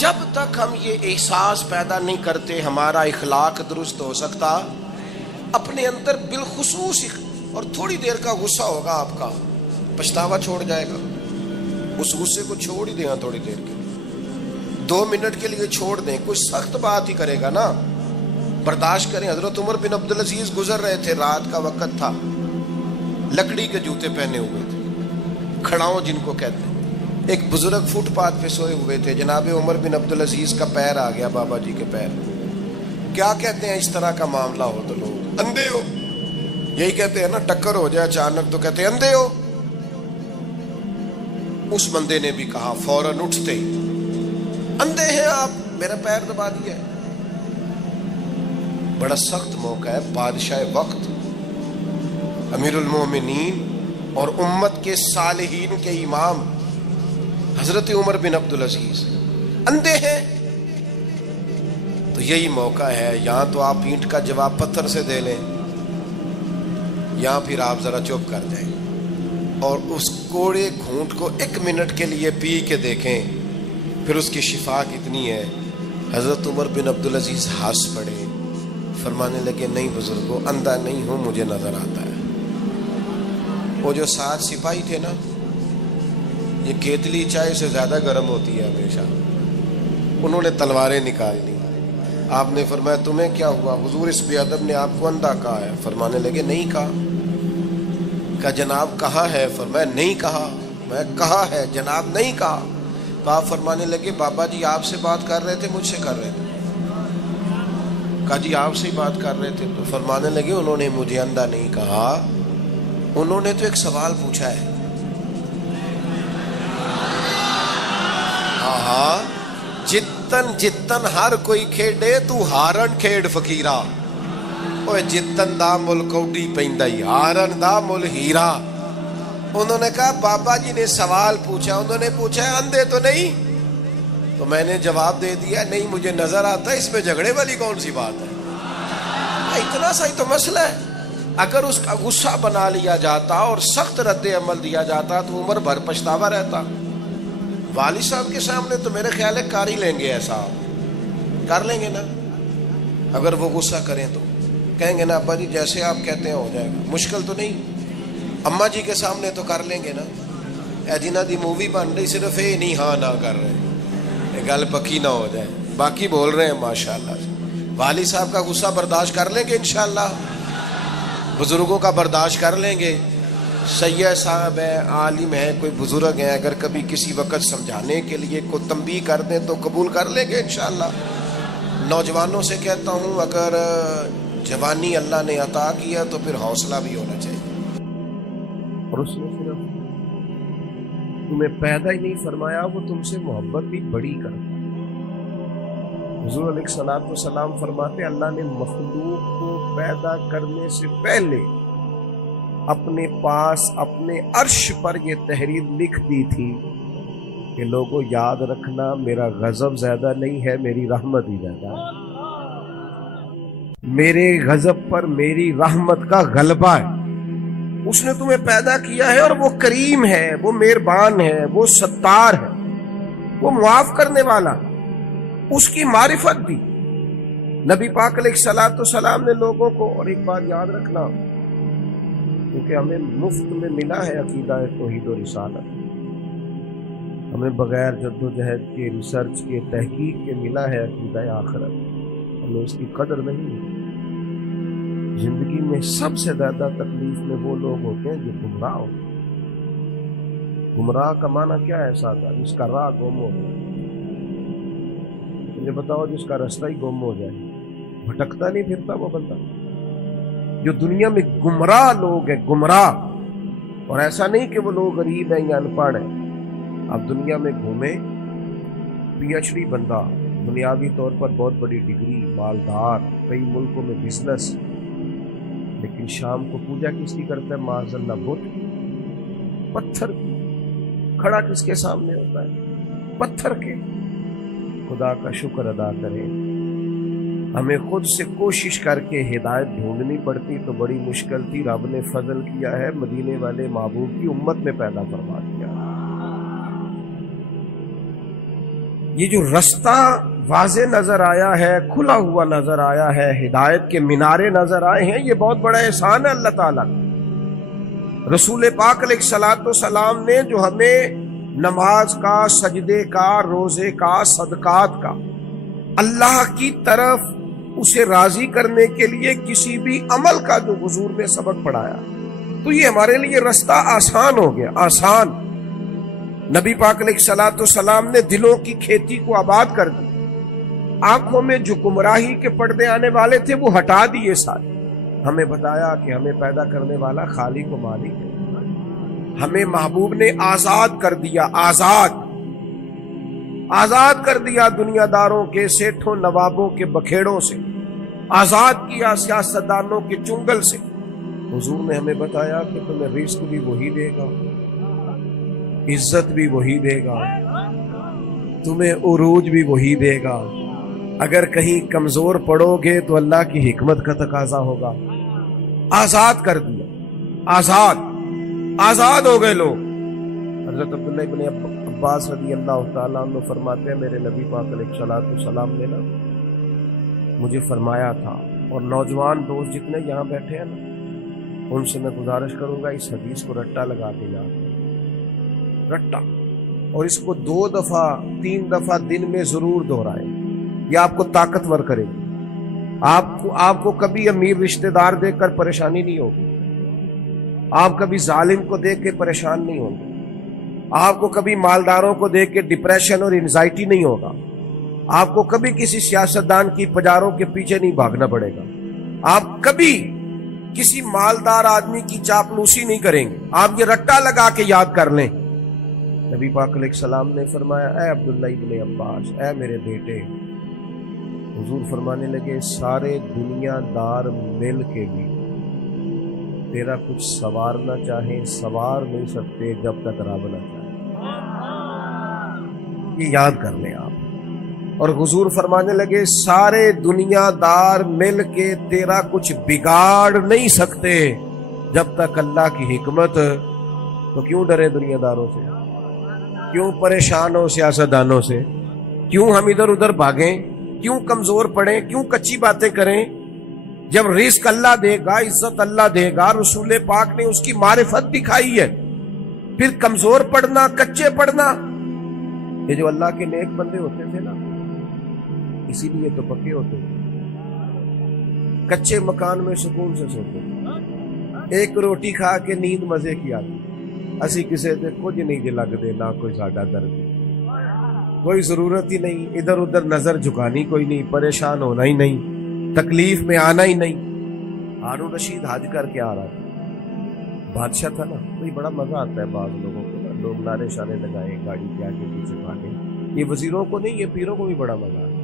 جب تک ہم یہ احساس پیدا نہیں کرتے ہمارا اخلاق درست ہو سکتا، اپنے اندر بالخصوص اور تھوڑی دیر کا غصہ ہوگا آپ کا، پچھتاوا چھوڑ جائے گا۔ اس غصے کو چھوڑ ہی دیں تھوڑی دیر کے لیے، 2 منٹ کے لیے چھوڑ دیں، کوئی سخت بات ہی کرے گا نا برداشت کریں۔ حضرت عمر بن عبدالعزیز گزر رہے تھے، رات کا وقت تھا، لکڑی کے جوتے پہنے ہوئے تھے، کھڑاؤں جن کو کہتے ہیں۔ ایک بزرگ فٹ پاتھ پہ سوئے ہوئے تھے، جناب عمر بن عبدالعزیز کا پیر آ گیا، بابا جی کے پیر۔ کیا کہتے ہیں اس طرح کا معاملہ ہو تو لوگ اندھے ہو، یہی کہتے ہیں نا، ٹکر ہو جائے اچانک تو کہتے ہیں اندھے ہو۔ اس بندے نے بھی کہا فوراً اٹھتے، اندھے ہیں آپ، میرا پیر دبا دیا ہے۔ بڑا سخت موقع ہے. بادشاہ وقت امیر المومنین اور امت کے صالحین کے امام حضرت عمر بن عبدالعزیز اندھے ہیں. تو یہی موقع ہے. یہاں تو آپ اینٹ کا جواب پتھر سے دے لیں، یہاں پھر آپ ذرا چپ کر دیں اور اس کوڑے گھونٹ کو 1 منٹ کے لیے پی کے دیکھیں، پھر اس کی شفا کتنی ہے. حضرت عمر بن عبدالعزیز ہنس پڑے، فرمانے لگے نہیں بزرگوں، اندھا نہیں ہوں، مجھے نظر آتا ہے. وہ جو 7 سپاہی تھے نا، یہ کیتلی چائے سے زیادہ گرم ہوتی ہے ہمیشہ، انہوں نے تلواریں نکال لی. آپ نے فرمایا تمہیں کیا ہوا؟ حضور اس بے ادب نے آپ کو اندھا کہا ہے. فرمانے لگے نہیں کہا. کہا جناب کہا ہے؟ فرمایا نہیں کہا. میں کہا ہے جناب نہیں کہا. تو آپ فرمانے لگے بابا جی آپ سے بات کر رہے تھے مجھ سے کر رہے تھے؟ کہا جی آپ سے ہی بات کر رہے تھے. تو فرمانے لگے انہوں نے مجھے اندھا نہیں کہا، انہوں نے تو ایک سوال پوچھا ہے. ہاں جتن جتن ہر کوئی کھیڈے تو ہارن کھیڈ فقیرا. اوے جتن دا مل کوڈی پیندائی، ہارن دا مل ہیرا. انہوں نے کہا بابا جی نے سوال پوچھا، انہوں نے پوچھا ہے اندھے تو نہیں؟ تو میں نے جواب دے دیا نہیں مجھے نظر آتا ہے. اس میں جھگڑے والی کون سی بات ہے؟ اتنا سا ہی تو مسئلہ ہے. اگر اس کا غصہ بنا لیا جاتا اور سخت رد عمل دیا جاتا تو عمر بھر پچھتاوا رہتا. والد صاحب کے سامنے تو میرے خیال ہے کر ہی لیں گے، ایسا کر لیں گے نا. اگر وہ غصہ کریں تو کہیں گے نا ابا جی جیسے آپ کہتے ہیں ہو جائے گا، مشکل تو نہیں. اماں جی کے سامنے تو کر لیں گے نا. اے جنہ دی مووی بن رہی صرف یہ نہیں ہاں نہ کر رہے، یہ گل پکی نہ ہو جائے، باقی بول رہے ہیں ماشاءاللہ. والد صاحب کا غصہ برداشت کر لیں گے انشاءاللہ، بزرگوں کا برداشت کر لیں گے. سید صاحب ہیں، عالم ہیں، کوئی بزرگ ہیں، اگر کبھی کسی وقت سمجھانے کے لیے کوئی تنبیہ کر دیں تو قبول کر لیں گے انشاءاللہ. نوجوانوں سے کہتا ہوں اگر جوانی اللہ نے عطا کیا تو پھر حوصلہ بھی ہونا چاہیے. اور اس نے صرف تمہیں پیدا ہی نہیں فرمایا، وہ تم سے محبت بھی بڑی کرتا. حضور علیہ الصلوۃ والسلام فرماتے اللہ نے مخلوق کو پیدا کرنے سے پہلے اپنے پاس اپنے عرش پر یہ تحریر لکھ دی تھی کہ لوگوں یاد رکھنا میرا غضب زیادہ نہیں ہے، میری رحمت ہی زیادہ ہے. میرے غضب پر میری رحمت کا غلبہ ہے. اس نے تمہیں پیدا کیا ہے اور وہ کریم ہے، وہ مہربان ہے، وہ ستار ہے، وہ معاف کرنے والا. اس کی معرفت دی نبی پاک علیہ الصلوۃ والسلام نے لوگوں کو. اور ایک بات یاد رکھنا، کیونکہ ہمیں مفت میں ملا ہے عقیدہ توحید و رسالت، ہمیں بغیر جد و جہد کے، ریسرچ کے، تحقیق کے ملا ہے عقیدہ آخرت. ہمیں اس کی قدر نہیں. زندگی میں سب سے زیادہ تکلیف میں وہ لوگ ہوتے ہیں جو گمراہ ہوتے ہیں. گمراہ کا معنی کیا ہے؟ سادہ، جس کا راہ گم ہو جائے. مجھے بتاؤ جس کا رستہ ہی گم ہو جائے، بھٹکتا نہیں پھرتا وہ بندہ. جو دنیا میں گمراہ لوگ ہیں، گمراہ، اور ایسا نہیں کہ وہ لوگ غریب ہیں یا ان پڑھ ہیں. اب دنیا میں گھومیں، پی ایچ ڈی بندہ، بنیادی طور پر بہت بڑی ڈگری، مالدار، کئی ملکوں میں بزنس، لیکن شام کو پوجا کس کی کرتا ہے؟ معاذ اللہ بت کی، پتھر کی. کھڑا کس کے سامنے ہوتا ہے؟ پتھر کے. خدا کا شکر ادا کریں. ہمیں خود سے کوشش کر کے ہدایت ڈھونڈنی پڑتی تو بڑی مشکل تھی. رب نے فضل کیا ہے، مدینے والے محبوب کی امت میں پیدا فرما دیا. یہ جو رستہ واضح نظر آیا ہے، کھلا ہوا نظر آیا ہے، ہدایت کے مینارے نظر آئے ہیں، یہ بہت بڑا احسان ہے اللہ تعالیٰ. رسول پاک علیہ الصلوۃ والسلام نے جو ہمیں نماز کا، سجدے کا، روزے کا، صدقات کا، اللہ کی طرف اسے راضی کرنے کے لیے کسی بھی عمل کا جو حضور نے سبق پڑھایا، تو یہ ہمارے لیے رستہ آسان ہو گیا. آسان. نبی پاک علیہ الصلوۃ والسلام نے دلوں کی کھیتی کو آباد کر دی. آنکھوں میں جو گمراہی کے پردے آنے والے تھے وہ ہٹا دیے سارے. ہمیں بتایا کہ ہمیں پیدا کرنے والا خالق و مالک ہے. ہمیں محبوب نے آزاد کر دیا. آزاد کر دیا دنیا داروں کے، سیٹھوں نوابوں کے بکھیڑوں سے. آزاد کیا سیاستدانوں کے چنگل سے۔ حضور نے ہمیں بتایا کہ تمہیں رزق بھی وہی دے گا، عزت بھی وہی دے گا، تمہیں عروج بھی وہی دے گا۔ اگر کہیں کمزور پڑو گے تو اللہ کی حکمت کا تقاضا ہوگا۔ آزاد کر دیا، آزاد ہو گئے لوگ۔ حضرت عبداللہ ابن عباس رضی اللہ تعالیٰ عنہ فرماتے ہیں میرے نبی پاک علیہ الصلوۃ والسلام نے نا مجھے فرمایا تھا، اور نوجوان دوست جتنے یہاں بیٹھے ہیں نا ان سے میں گزارش کروں گا اس حدیث کو رٹا لگا کے یاد کریں، رٹا، اور اس کو 2 دفعہ 3 دفعہ دن میں ضرور دہرائیں، یہ آپ کو طاقتور کرے گی۔ آپ کو کبھی امیر رشتہ دار دیکھ کر پریشانی نہیں ہوگی، آپ کبھی ظالم کو دیکھ کے پریشان نہیں ہوں گے، آپ کو کبھی مالداروں کو دیکھ کے ڈپریشن اور انزائٹی نہیں ہوگا، آپ کو کبھی کسی سیاستدان کی پجاروں کے پیچھے نہیں بھاگنا پڑے گا، آپ کبھی کسی مالدار آدمی کی چاپلوسی نہیں کریں گے۔ آپ یہ رٹا لگا کے یاد کر لیں۔ نبی پاک علیہ السلام نے فرمایا اے عبداللہ ابن عباس، اے میرے بیٹے، حضور فرمانے لگے سارے دنیا دار مل کے بھی تیرا کچھ سوارنا چاہیں سوار نہیں سکتے جب تک رب نہ چاہے۔ یہ یاد کر لیں آپ۔ اور حضور فرمانے لگے سارے دنیا دار مل کے تیرا کچھ بگاڑ نہیں سکتے جب تک اللہ کی حکمت۔ تو کیوں ڈرے دنیا داروں سے؟ کیوں پریشان ہو سیاستدانوں سے؟ کیوں ہم ادھر ادھر بھاگیں؟ کیوں کمزور پڑیں؟ کیوں کچی باتیں کریں؟ جب رزق اللہ دے گا، عزت اللہ دے گا، رسول پاک نے اس کی معرفت دکھائی ہے، پھر کمزور پڑنا، کچے پڑنا۔ یہ جو اللہ کے نیک بندے ہوتے تھے نا اسی لیے تو پکے ہوتے تھے، کچے مکان میں سکون سے سوتے تھے، ایک روٹی کھا کے نیند مزے کی آتی۔ اسی کسی سے کچھ نہیں جی لگتے، نہ کوئی ساڈا درد، کوئی ضرورت ہی نہیں، ادھر ادھر نظر جھکانی کوئی نہیں، پریشان ہونا ہی نہیں، تکلیف میں آنا ہی نہیں۔ ہارون رشید حج کر کے آ رہا تھا، بادشاہ تھا نا، کوئی بڑا مزہ آتا ہے بعض لوگوں کو نا، لوگ نعرے شانے لگائیں، گاڑی کے آگے پیچھے بھاگیں، یہ وزیروں کو نہیں، یہ پیروں کو بھی بڑا مزہ آتا ہے۔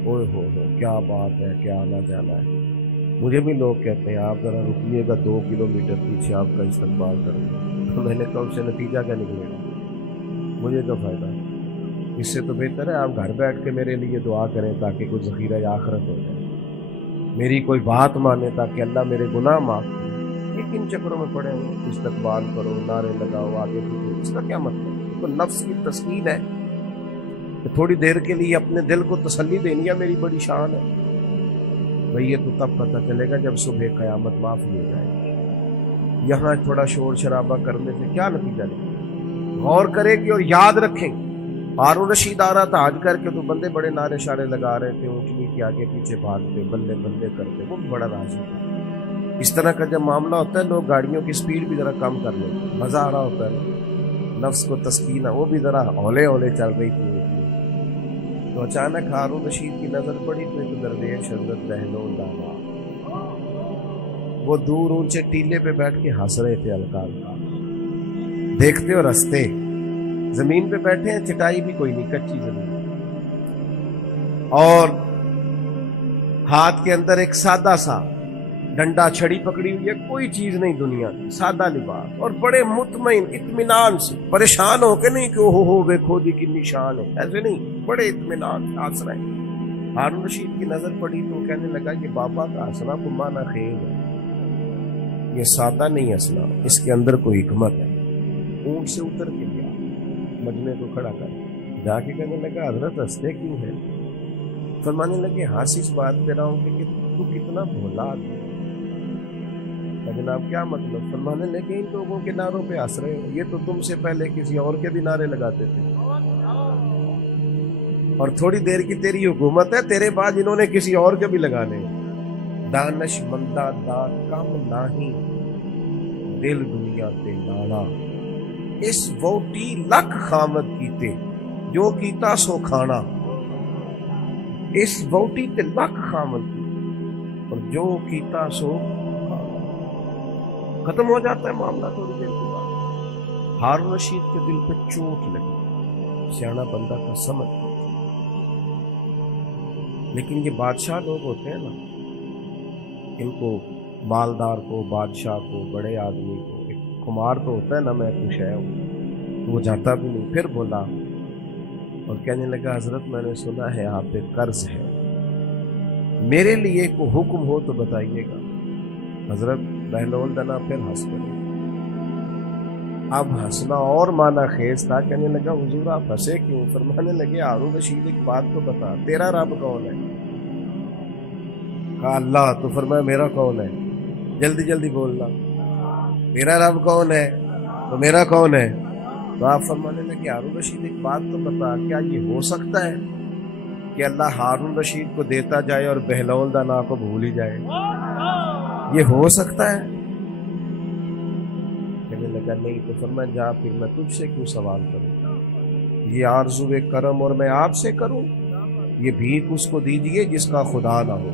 اوہ ہو کیا بات ہے، کیا آنا جانا ہے۔ مجھے بھی لوگ کہتے ہیں آپ ذرا رکیے گا 2 کلومیٹر پیچھے آپ کا استقبال کریں گے، تو میں نے کہا اس سے نتیجہ کیا نکلے گا، مجھے تو فائدہ ہے، اس سے تو بہتر ہے آپ گھر بیٹھ کے میرے لیے دعا کریں تاکہ کوئی ذخیرہ آخرت ہو جائے، میری کوئی بات مانے تاکہ اللہ میرے گناہ معاف کرے۔ یہ کن چکروں میں پڑے ہو، استقبال کرو، نعرے لگاؤ، آگے پیچھے، اس کا کیا مطلب؟ تو نفس کی تسکین ہے کہ تھوڑی دیر کے لیے اپنے دل کو تسلی دینی ہے، میری بڑی شان ہے بھئی، یہ تو تب پتہ چلے گا جب صبح قیامت معافی ہو جائے گی۔ یہاں تھوڑا شور شرابہ کرنے سے کیا نتیجہ نکلے؟ غور کرے گی اور یاد رکھیں۔ ہارون رشید آ رہا تھا حج کر کے تو بندے بڑے نعرے شارے لگا رہے تھے، اونٹنی کے آگے پیچھے بھاگتے، بلے بلے کرتے، وہ بھی بڑا راضی تھا۔ اس طرح کا جب معاملہ ہوتا ہے لوگ گاڑیوں کی سپیڈ بھی ذرا کم کر لیں، مزہ آ رہا ہوتا ہے، نفس کو تسکین ہے، وہ بھی ذرا ہولے ہولے چل رہی تھی۔ تو اچانک ہارون رشید کی نظر پڑی تو ایک درویش حضرت بہلو لاما، وہ دور اونچے ٹیلے پہ بیٹھ کے ہنس رہے تھے ہلکا ہلکا، دیکھتے اور ہنستے، زمین پہ بیٹھے ہیں، چٹائی بھی کوئی نہیں، کچی زمین، اور ہاتھ کے اندر ایک سادہ سا ڈنڈا چھڑی پکڑی ہوئی ہے، کوئی چیز نہیں دنیا کی، سادہ لباس، اور بڑے مطمئن اطمینان سے، پریشان ہو کے نہیں کہ ہو دیکھو دی کتنی شان ہے، ایسے نہیں، بڑے اطمینان سے ہنس رہے ہیں۔ ہارون رشید کی نظر پڑی تو کہنے لگا یہ بابا کا ہنسنا کو مانا خیل ہے، یہ سادہ نہیں ہنسنا، اس کے اندر کوئی حکمت ہے۔ اونٹ سے اتر کے گیا، مجمع کو کھڑا کر جا کے کہنے لگا حضرت ہنستے کیوں ہیں؟ فرمانے لگے ہنس اس بات پہ رہا ہوں کہ تو کتنا بھولا آدمی ہے۔ جناب کیا مطلب؟ فرمانے لگے ان لوگوں کے نعروں پہ ہنس رہے ہو، یہ تو تم سے پہلے کسی اور کے بھی نعرے لگاتے تھے، اور تھوڑی دیر کی تیری حکومت ہے، تیرے بعد انہوں نے کسی اور کے بھی لگانے۔ دانش مندہ دا کم نہیں دل دنیا تے لاڑا، اس ووٹی لکھ خامد کیتے جو کیتا سو کھانا، اس ووٹی تے لکھ خامد کیتے اور جو کیتا سو ختم ہو جاتا ہے معاملہ تھوڑی دیر کے بعد۔ ہارون رشید کے دل پہ چوٹ لگی، سیانا بندہ کا سمجھ، لیکن یہ بادشاہ لوگ ہوتے ہیں نا، ان کو مالدار کو، بادشاہ کو، بڑے آدمی کو ایک خمار تو ہوتا ہے نا، میں خوش ہے وہ جاتا بھی نہیں. پھر بولا اور کہنے لگا حضرت میں نے سنا ہے آپ پہ قرض ہے، میرے لیے کوئی حکم ہو تو بتائیے گا. حضرت بہلول دنا پھر ہنس پڑے. اب ہنسنا اور معنی خیز تھا. کہنے لگا حضور آپ ہنسے کیوں؟ فرمانے لگے ہارون رشید ایک بات تو بتا، تیرا رب کون ہے؟ کہا اللہ. تو فرمایا میرا کون ہے؟ جلدی جلدی بولنا. میرا رب کون ہے تو میرا کون ہے؟ تو آپ فرمانے لگے ہارون رشید ایک بات تو بتا، کیا یہ ہو سکتا ہے کہ اللہ ہارون رشید کو دیتا جائے اور بہلول دانا کو بھول ہی جائے؟ یہ ہو سکتا ہے؟ کہنے لگا نہیں. تو فرمایا جا پھر میں تجھ سے کیوں سوال کروں، یہ آرزو کرم اور میں آپ سے کروں؟ یہ بھیک اس کو دیجئے جس کا خدا نہ ہو.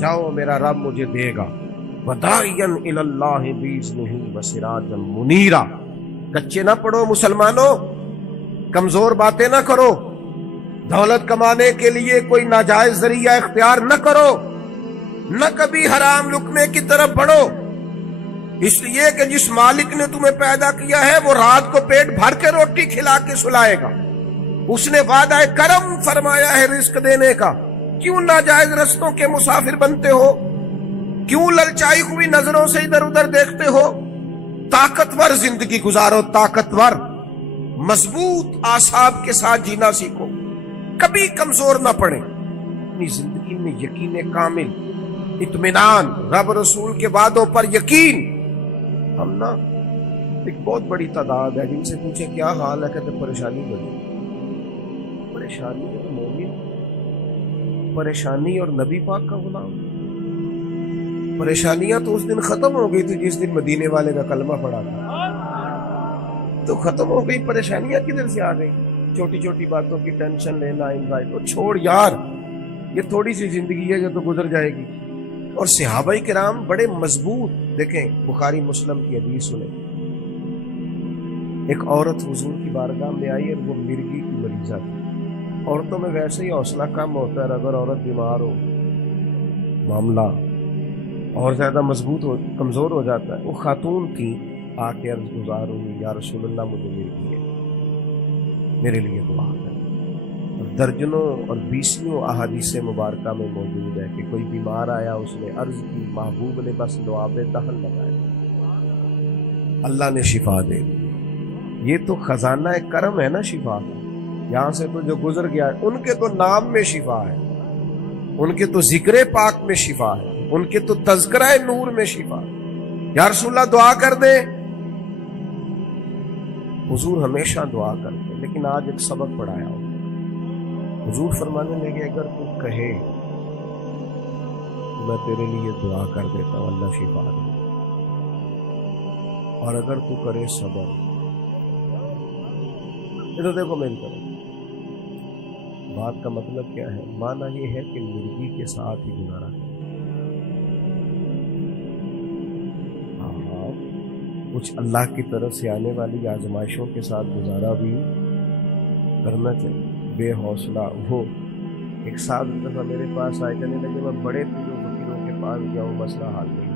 جاؤ میرا رب مجھے دے گا. وَدَاعِيًا إِلَى اللَّهِ بِإِذْنِهِ وَسِرَاجًا مُنِيرًا. کچے نہ پڑھو مسلمانوں، کمزور باتیں نہ کرو، دولت کمانے کے لیے کوئی ناجائز ذریعہ اختیار نہ کرو، نہ کبھی حرام لقمے کی طرف بڑھو. اس لیے کہ جس مالک نے تمہیں پیدا کیا ہے وہ رات کو پیٹ بھر کے روٹی کھلا کے سلائے گا. اس نے وعدہ کرم فرمایا ہے رزق دینے کا. کیوں ناجائز رستوں کے مسافر بنتے ہو؟ کیوں للچائی ہوئی نظروں سے ادھر ادھر دیکھتے ہو؟ طاقتور زندگی گزارو، طاقتور مضبوط اعصاب کے ساتھ جینا سیکھو، کبھی کمزور نہ پڑے. اپنی زندگی میں یقین کامل، اطمینان، رب رسول کے وعدوں پر یقین. ہم نا ایک بہت بڑی تعداد ہے جن سے پوچھے کیا حال ہے، کہتے پریشانی بڑی. پریشانی ہے مومن، پریشانی اور نبی پاک کا غلام. پریشانیاں تو اس دن ختم ہو گئی تھی جس دن مدینے والے کا کلمہ پڑا تھا، تو ختم ہو گئی. پریشانیاں کدھر سے آ گئی؟ چھوٹی چھوٹی باتوں کی ٹینشن لینا، انزائٹی. چھوڑ یار، یہ تھوڑی سی زندگی ہے جو تو گزر جائے گی. اور صحابہ کرام بڑے مضبوط. دیکھیں بخاری مسلم کی حدیث سنیں. ایک عورت حضور کی بارگاہ میں آئی اور وہ مرگی کی مریضہ تھی. عورتوں میں ویسے ہی حوصلہ کم ہوتا ہے، اگر عورت بیمار ہو معاملہ اور زیادہ مضبوط ہو، کمزور ہو جاتا ہے. وہ خاتون تھی، آ کے عرض گزار ہوئی یا رسول اللہ مجھے مرگی ہے، میرے لیے دعا کریں. درجنوں اور 20 احادیث مبارکہ میں موجود ہے کہ کوئی بیمار آیا، اس نے عرض کی، محبوب نے بس لعاب دہن لگائے، اللہ نے شفا دے دی. یہ تو خزانہ کرم ہے نا شفا کا. یہاں سے تو جو گزر گیا ہے، ان کے تو نام میں شفا ہے، ان کے تو ذکر پاک میں شفا ہے، ان کے تو تذکرہ نور میں شفا. یا رسول اللہ دعا کر دے. حضور ہمیشہ دعا کرتے، لیکن آج ایک سبق پڑھایا ہو. حضور فرمانے لگے اگر تو کہے تو میں تیرے لیے دعا کر دیتا ہوں اللہ شفا دے، اور اگر تو کرے صبر. یہ تو دیکھو میری طرف بات کا مطلب کیا ہے. معنی یہ ہے کہ مرگی کے ساتھ ہی گزارا ہے. کچھ اللہ کی طرف سے آنے والی آزمائشوں کے ساتھ گزارا بھی کرنا چاہیے. بے حوصلہ وہ ایک ساتھ دفعہ میرے پاس آئے، کہنے لگے میں بڑے پیروں فقیروں کے پاس گیا ہوں، مسئلہ حل نہیں.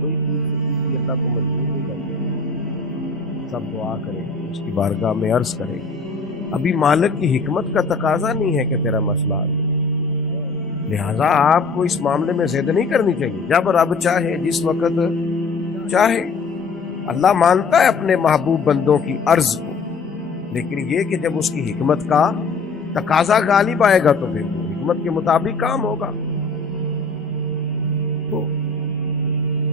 کوئی پیر فقیر بھی اللہ کو مجبور نہیں کرتے. سب دعا کرے، اس کی بارگاہ میں عرض کرے. ابھی مالک کی حکمت کا تقاضا نہیں ہے کہ تیرا مسئلہ حل. لہذا آپ کو اس معاملے میں زید نہیں کرنی چاہیے. جب رب چاہے، جس وقت چاہے. اللہ مانتا ہے اپنے محبوب بندوں کی عرض کو، لیکن یہ کہ جب اس کی حکمت کا تقاضا غالب آئے گا تو پھر وہ حکمت کے مطابق کام ہوگا. تو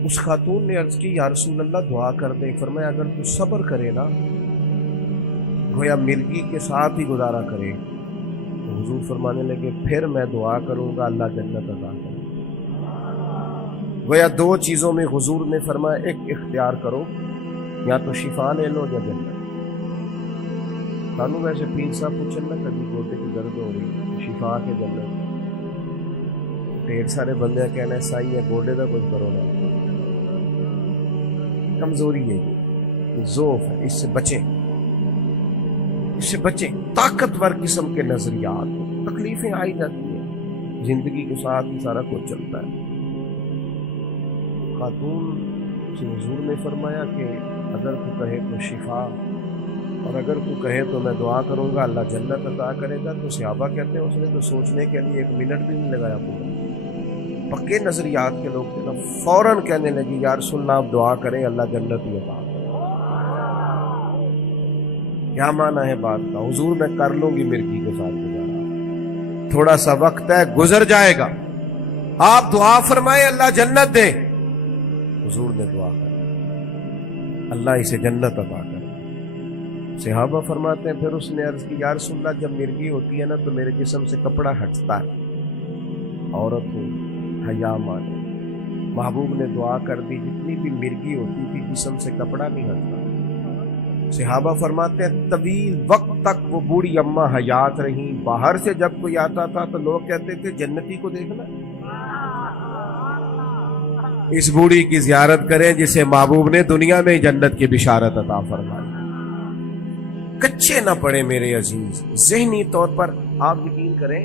اس خاتون نے عرض کی یا رسول اللہ دعا کر دے. فرمایا اگر تو صبر کرے نا، گویا مرگی کے ساتھ ہی گزارا کرے. تو حضور فرمانے لگے پھر میں دعا کروں گا اللہ جنت عطا کرے. گویا دو چیزوں میں حضور نے فرمایا ایک اختیار کرو، یا تو شفا لے لو یا جنت. سانو ویسے پیر صاحب پوچھن نا کبھی گوٹے کی درد ہو رہی، شفا کے جنت. ڈھیر سارے بندے کہنا سائی ہے گوڈے کا کچھ کرو نا. کمزوری ہے، یہ ذوف ہے، اس سے بچیں، اس سے بچیں. طاقتور قسم کے نظریات، تکلیفیں آئی جاتی ہیں، زندگی کے ساتھ ہی سارا کچھ چلتا ہے۔ خاتون سے حضور نے فرمایا کہ اگر تو کہے تو شفا، اور اگر تو کہے تو میں دعا کروں گا اللہ جنت عطا کرے گا۔ تو صحابہ کہتے ہیں اس نے تو سوچنے کے لیے 1 منٹ بھی نہیں لگایا پورا، پکے نظریات کے لوگ تھے نا، فوراً کہنے لگی یا رسول اللہ آپ دعا کریں اللہ جنت ہی عطا کرے۔ کیا معنی ہے بات کا؟ حضور میں کر لوں گی مرغی کے ساتھ گزارا، تھوڑا سا وقت ہے گزر جائے گا، آپ دعا فرمائے اللہ جنت دے۔ حضور نے دعا کر اللہ اسے جنت عطا کرے۔ صحابہ فرماتے ہیں پھر اس نے عرض کی یا رسول اللہ جب مرغی ہوتی ہے نا تو میرے جسم سے کپڑا ہٹتا ہے، عورت ہو حیا مانے۔ محبوب نے دعا کر دی جتنی بھی مرغی ہوتی تھی جسم سے کپڑا نہیں ہٹتا۔ صحابہ فرماتے ہیں طویل وقت تک وہ بوڑھی اماں حیات رہیں، باہر سے جب کوئی آتا تھا تو لوگ کہتے تھے جنتی کو دیکھنا، اس بوڑھی کی زیارت کریں جسے محبوب نے دنیا میں جنت کی بشارت عطا فرمائی۔ کچے نہ پڑے میرے عزیز، ذہنی طور پر آپ یقین کریں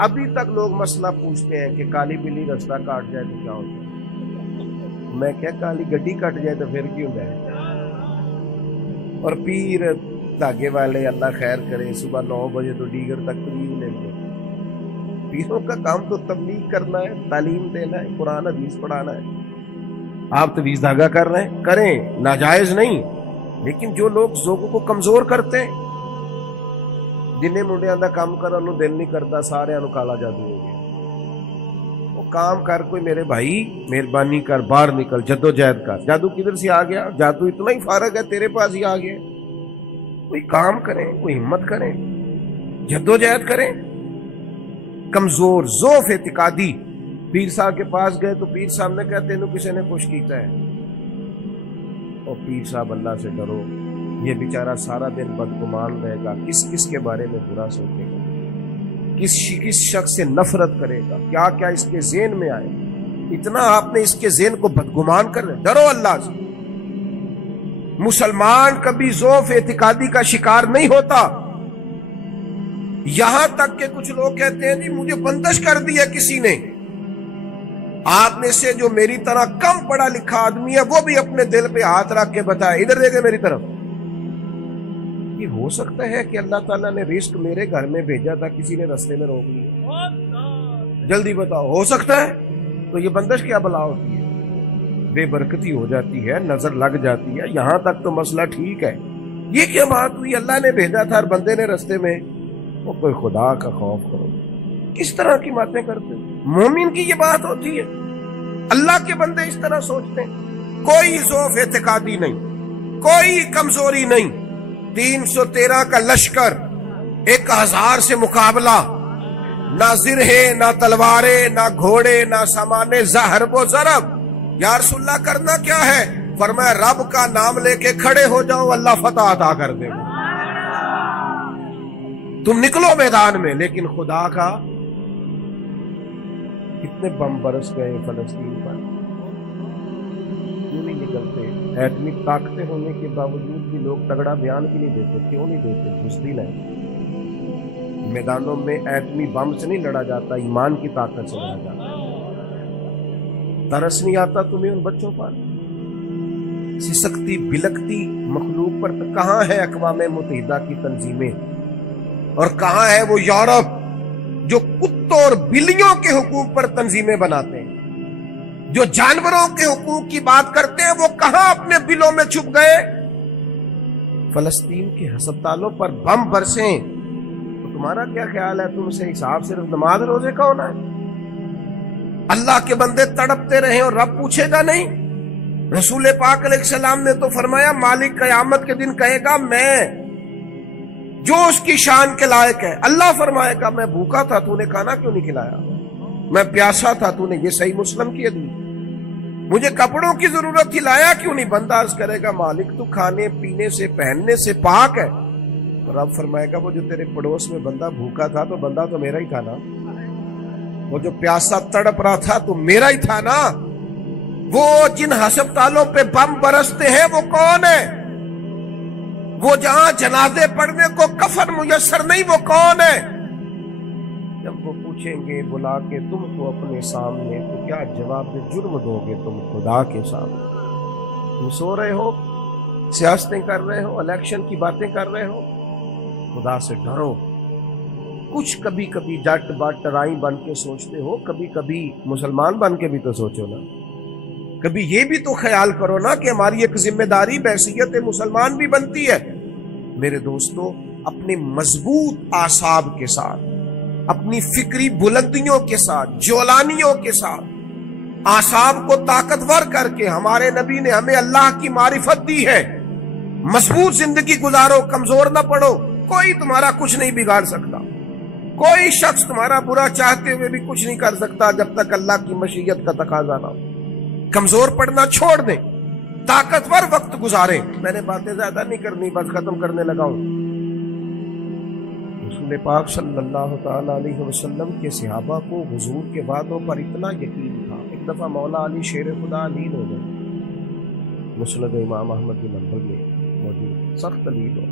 ابھی تک لوگ مسئلہ پوچھتے ہیں کہ کالی بلی رستہ کاٹ جائے تو کیا ہوتا ہے؟ میں کیا کالی گڈی کٹ جائے تو پھر کیوں جائے؟ اور پیر دھاگے والے اللہ خیر کرے صبح 9 بجے تو دیگر تک تبلیغ لے گئے۔ پیروں کا کام تو تبلیغ کرنا ہے، تعلیم دینا ہے، قرآن حدیث پڑھانا ہے۔ آپ تویز دھاگا کر رہے ہیں کریں، ناجائز نہیں، لیکن جو لوگ ذوقوں کو کمزور کرتے ہیں، جنہیں منڈیاں دا کام کرن نو دل نہیں کرتا سارے نو کالا جادو ہو گیا، وہ کام کر کوئی میرے بھائی مہربانی کر باہر نکل جدوجہد کر۔ جادو کدھر سے آ گیا؟ جادو اتنا ہی فارغ ہے تیرے پاس ہی آ گیا۔ کوئی کام کریں، کوئی ہمت کریں، جدوجہد کریں۔ کمزور ضعف اعتقادی پیر صاحب کے پاس گئے تو پیر صاحب نے کہا تینوں کسی نے کچھ کیتا ہے؟ اور پیر صاحب اللہ سے ڈرو، یہ بیچارہ سارا دن بدگمان رہے گا، کس کس کے بارے میں برا سوچے گا، کس شخص سے نفرت کرے گا، کیا کیا اس کے ذہن میں آئے، اتنا آپ نے اس کے ذہن کو بدگمان کر رہے۔ ڈرو اللہ سے۔ مسلمان کبھی ضعف اعتقادی کا شکار نہیں ہوتا۔ یہاں تک کہ کچھ لوگ کہتے ہیں جی مجھے بندش کر دی ہے کسی نے۔ آپ میں سے جو میری طرح کم پڑھا لکھا آدمی ہے وہ بھی اپنے دل پہ ہاتھ رکھ کے بتائے، ادھر دیکھے میری طرف، یہ ہو سکتا ہے کہ اللہ تعالیٰ نے رزق میرے گھر میں بھیجا تھا کسی نے رستے میں روک لیا؟ جلدی بتاؤ، ہو سکتا ہے؟ تو یہ بندش کیا بلا ہوتی ہے؟ بے برکتی ہو جاتی ہے، نظر لگ جاتی ہے، یہاں تک تو مسئلہ ٹھیک ہے۔ یہ کیا بات ہوئی؟ اللہ نے بھیجا تھا اور بندے نے رستے میں۔ وہ کوئی خدا کا خوف کرو، کس طرح کی باتیں کرتے؟ مومن کی یہ بات ہوتی ہے؟ اللہ کے بندے اس طرح سوچتے ہیں؟ کوئی ضعف اعتقادی نہیں، کوئی کمزوری نہیں۔ 313 کا لشکر، 1000 سے مقابلہ، نہ زرہیں نہ تلواریں نہ گھوڑے نہ سامان ضرب و ضرب۔ یا رسول اللہ کرنا کیا ہے؟ فرمایا رب کا نام لے کے کھڑے ہو جاؤ، اللہ فتح عطا کر دے گا۔ تم نکلو میدان میں، لیکن خدا کا کتنے بم برس گئے فلسطین پر، کیوں نہیں نکلتے؟ ایٹمی طاقتیں ہونے کے باوجود بھی لوگ تگڑا بیان بھی نہیں دیتے، کیوں نہیں دیتے؟ بزدل ہے۔ میدانوں میں ایٹمی بم سے نہیں لڑا جاتا، ایمان کی طاقت سے لڑا جاتا۔ ترس نہیں آتا تمہیں ان بچوں پر؟ سسکتی بلکتی مخلوق پر کہاں ہے اقوام متحدہ کی تنظیمیں، اور کہاں ہے وہ یورپ جو کتوں اور بلیوں کے حقوق پر تنظیمیں بناتے ہیں؟ جو جانوروں کے حقوق کی بات کرتے ہیں وہ کہاں اپنے بلوں میں چھپ گئے؟ فلسطین کے ہسپتالوں پر بم برسیں تو تمہارا کیا خیال ہے؟ تم سے حساب صرف نماز روزے کا ہونا ہے؟ اللہ کے بندے تڑپتے رہے اور رب پوچھے گا نہیں؟ رسول پاک علیہ السلام نے تو فرمایا مالک قیامت کے دن کہے گا میں جو اس کی شان کے لائق ہے۔ اللہ فرمائے گا میں بھوکا تھا تو نے کھانا کیوں نہیں کھلایا، میں پیاسا تھا تو نے، یہ صحیح مسلم کی حدیث، مجھے کپڑوں کی ضرورت تھی لایا کیوں نہیں؟ بندہ عرض کرے گا مالک تو کھانے پینے سے پہننے سے پاک ہے۔ رب فرمائے گا وہ جو تیرے پڑوس میں بندہ بھوکا تھا تو بندہ تو میرا ہی تھا نا، وہ جو پیاسا تڑپ رہا تھا تو میرا ہی تھا نا۔ وہ جن ہسپتالوں پہ بم برستے ہیں وہ کون ہے؟ وہ جہاں جنازے پڑھنے کو کفن میسر نہیں وہ کون ہے؟ جب وہ پوچھیں گے بلا کے تم کو اپنے سامنے، تو کیا جواب جرم دو گے تم خدا کے سامنے؟ تم سو رہے ہو، سیاستیں کر رہے ہو، الیکشن کی باتیں کر رہے ہو، خدا سے ڈرو۔ کچھ کبھی کبھی جٹ بٹ رائی بن کے سوچتے ہو، کبھی کبھی مسلمان بن کے بھی تو سوچو نا، کبھی یہ بھی تو خیال کرو نا کہ ہماری ایک ذمہ داری بحیثیت مسلمان بھی بنتی ہے۔ میرے دوستو، اپنے مضبوط اعصاب کے ساتھ، اپنی فکری بلندیوں کے ساتھ، جولانیوں کے ساتھ اعصاب کو طاقتور کر کے ہمارے نبی نے ہمیں اللہ کی معرفت دی ہے۔ مضبوط زندگی گزارو، کمزور نہ پڑو۔ کوئی تمہارا کچھ نہیں بگاڑ سکتا، کوئی شخص تمہارا برا چاہتے ہوئے بھی کچھ نہیں کر سکتا جب تک اللہ کی مشیت کا تقاضا نہ ہو۔ کمزور پڑنا چھوڑ دیں، طاقتور وقت گزاریں۔ میں نے باتیں زیادہ نہیں کرنی، بس ختم کرنے لگا ہوں۔ رسول پاک صلی اللہ تعالی علیہ وسلم کے صحابہ کو حضور کے وعدوں پر اتنا یقین تھا، ایک دفعہ مولا علی شیر خدا لیل ہو گئے، مسند امام احمد بن حنبل میں موجود، سخت لیل ہو۔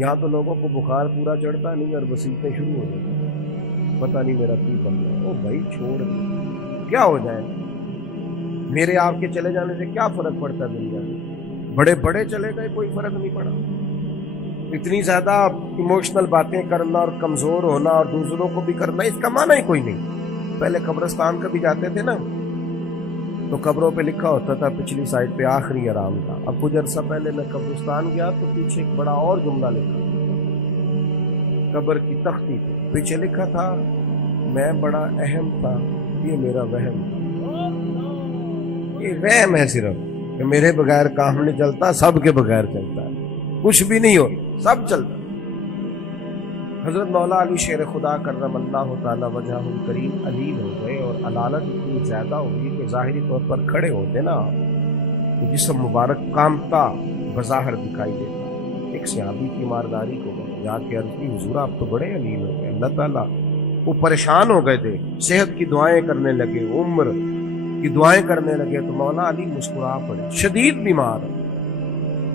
یہاں تو لوگوں کو بخار پورا چڑھتا نہیں اور وسیلتیں شروع ہو جاتی، پتہ نہیں میرا کی بننا۔ او بھائی چھوڑ دیں، کیا ہو جائے، میرے آپ کے چلے جانے سے کیا فرق پڑتا ہے دنیا میں؟ بڑے بڑے چلے گئے، کوئی فرق نہیں پڑا۔ اتنی زیادہ ایموشنل باتیں کرنا اور کمزور ہونا اور دوسروں کو بھی کرنا، اس کا معنی ہی کوئی نہیں۔ پہلے قبرستان کبھی جاتے تھے نا تو قبروں پہ لکھا ہوتا تھا پچھلی سائڈ پہ آخری آرام تھا۔ اب کچھ عرصہ پہلے میں قبرستان گیا تو پیچھے ایک بڑا اور جملہ لکھا، قبر کی تختی پہ پیچھے لکھا تھا، میں بڑا اہم تھا، یہ میرا وہم تھا۔ یہ وہم ہے صرف کہ میرے بغیر کام نہیں چلتا، سب کے بغیر چلتا ہے، کچھ بھی نہیں ہو، سب چلتا۔ حضرت مولا علی شیر خدا کرم اللہ تعالی وجہہ الکریم علیل ہو گئے اور علالت اتنی زیادہ ہوئی کہ ظاہری طور پر کھڑے ہوتے نا تو جسم مبارک کامتا بظاہر دکھائی دیتا۔ ایک صحابی کی مارداری کو جا کے عرض کی، حضور آپ تو بڑے علیل ہو گئے، اللہ تعالیٰ۔ وہ پریشان ہو گئے تھے، صحت کی دعائیں کرنے لگے، عمر کی دعائیں کرنے لگے، تو مولا علی مسکرا پڑے، شدید بیمار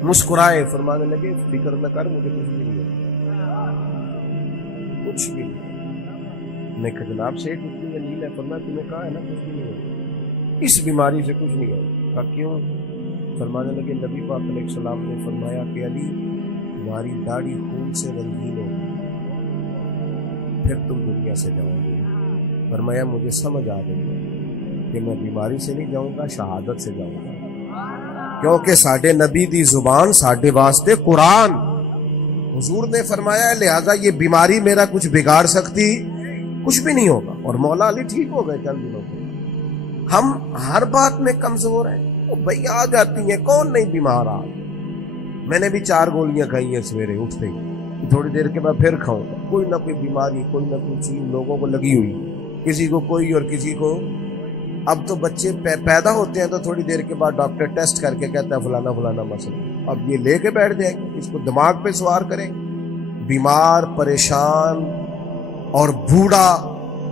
مسکرائے، فرمانے لگے فکر نہ کر، مجھے کچھ بھی نہیں ہے، کچھ بھی نہیں۔ میں کہا جناب سے اتنی علیل ہے، فرمایا تمہیں کہا ہے نا کچھ بھی نہیں ہے، اس بیماری سے کچھ نہیں ہے۔ کہا کیوں؟ فرمانے لگے نبی پاک علیہ السلام نے فرمایا کہ علی تمہاری داڑھی خون سے رنگین ہوگی، پھر تم دنیا سے جاؤ گے۔ فرمایا مجھے سمجھ آ گئی ہے کہ میں بیماری سے نہیں جاؤں گا، شہادت سے جاؤں گا، کیونکہ ساڈے نبی دی زبان ساڈے واسطے قرآن۔ حضور نے فرمایا لہذا یہ بیماری میرا کچھ بگاڑ سکتی کچھ بھی نہیں ہوگا، اور مولا علی ٹھیک ہو گئے چند دنوں کو۔ ہم ہر بات میں کمزور ہیں، وہ بھئی آ جاتی ہیں، کون نہیں بیمار آ۔ میں نے بھی 4 گولیاں کھائی ہیں سویرے اٹھتے ہی، تھوڑی دیر کے بعد پھر کھاؤں گا۔ کوئی نہ کوئی بیماری، کوئی نہ کوئی چیز لوگوں کو لگی ہوئی، کسی کو کوئی اور کسی کو۔ اب تو بچے پیدا ہوتے ہیں تو تھوڑی دیر کے بعد ڈاکٹر ٹیسٹ کر کے کہتا ہے فلانا فلانا مسئلہ، اب یہ لے کے بیٹھ جائیں گے، اس کو دماغ پہ سوار کریں۔ بیمار، پریشان اور بوڑھا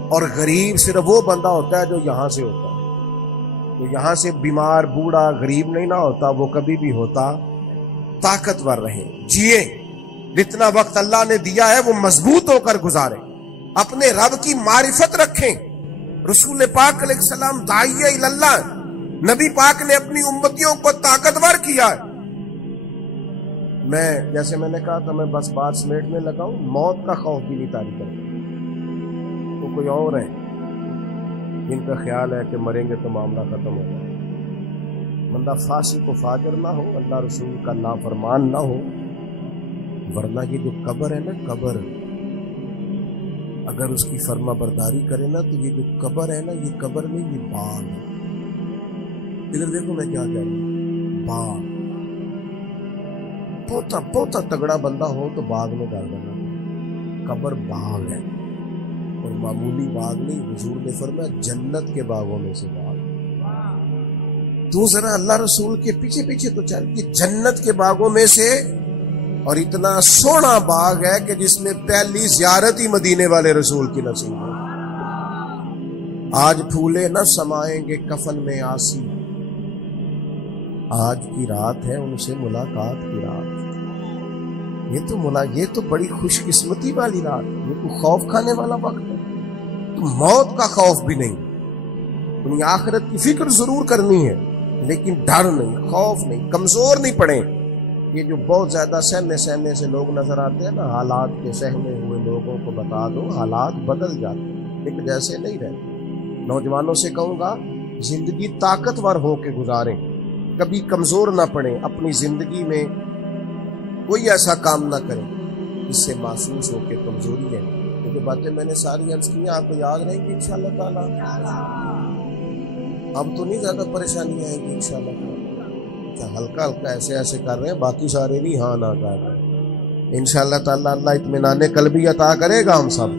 اور غریب صرف وہ بندہ ہوتا ہے جو یہاں سے ہوتا ہے، تو یہاں سے بیمار، بوڑھا، غریب نہیں نہ ہوتا، وہ کبھی بھی ہوتا طاقتور رہیں، جیے، جتنا وقت اللہ نے دیا ہے وہ مضبوط ہو کر گزاریں، اپنے رب کی معرفت رکھیں۔ رسول پاک علیہ السلام داعیہ اللہ، نبی پاک نے اپنی امتیوں کو طاقتور کیا ہے۔ میں جیسے میں نے کہا تھا، میں بس بات سمیٹنے لگا ہوں، موت کا خوف بھی نہیں طاری کرتا۔ تو کوئی اور ہے جن کا خیال ہے کہ مریں گے تو معاملہ ختم ہو جائے، بندہ فاسق و فاجر نہ ہو، اللہ رسول کا نافرمان نہ ہو، ورنہ یہ جو قبر ہے نا، قبر اگر اس کی فرما برداری کرے نا تو یہ جو قبر ہے نا، یہ قبر نہیں، یہ باغ ہے۔ ادھر دیکھو میں کیا کہہ رہا ہوں، باغ۔ بہت تگڑا بندہ ہو تو باغ میں ڈال دینا، قبر باغ ہے، اور معمولی باغ نہیں۔ حضور نے فرمایا جنت کے باغوں میں سے باغ۔ تو ذرا اللہ رسول کے پیچھے پیچھے تو چل کہ جنت کے باغوں میں سے، اور اتنا سونا باغ ہے کہ جس میں پہلی زیارت ہی مدینے والے رسول کی نصیب ہے۔ آج پھولے نہ سمائیں گے کفن میں آسی، آج کی رات ہے ان سے ملاقات کی رات۔ یہ تو بڑی خوش قسمتی والی رات، یہ تو خوف کھانے والا وقت ہے۔ موت کا خوف بھی نہیں. دنیا آخرت کی فکر ضرور کرنی ہے لیکن ڈر نہیں، خوف نہیں، کمزور نہیں پڑے. یہ جو بہت زیادہ سہنے سے لوگ نظر آتے ہیں نا، حالات کے سہنے ہوئے لوگوں کو بتا دو حالات بدل جاتے ہیں، ایک جیسے نہیں رہتے. نوجوانوں سے کہوں گا زندگی طاقتور ہو کے گزاریں، کبھی کمزور نہ پڑیں. اپنی زندگی میں کوئی ایسا کام نہ کریں جس سے محسوس ہو کہ کمزوری ہے. یہ جو باتیں میں نے ساری عرض کی ہیں آپ کو یاد رہیں گی انشاءاللہ تعالیٰ. اب تو نہیں زیادہ پریشانی آئے گی انشاءاللہ تعالیٰ. ہلکا ہلکا ایسے کر رہے ہیں، باقی سارے بھی ہاں نہ کر رہے ہیں. انشاءاللہ تعالیٰ اللہ اطمینان قلبی عطا کرے گا ہم سب.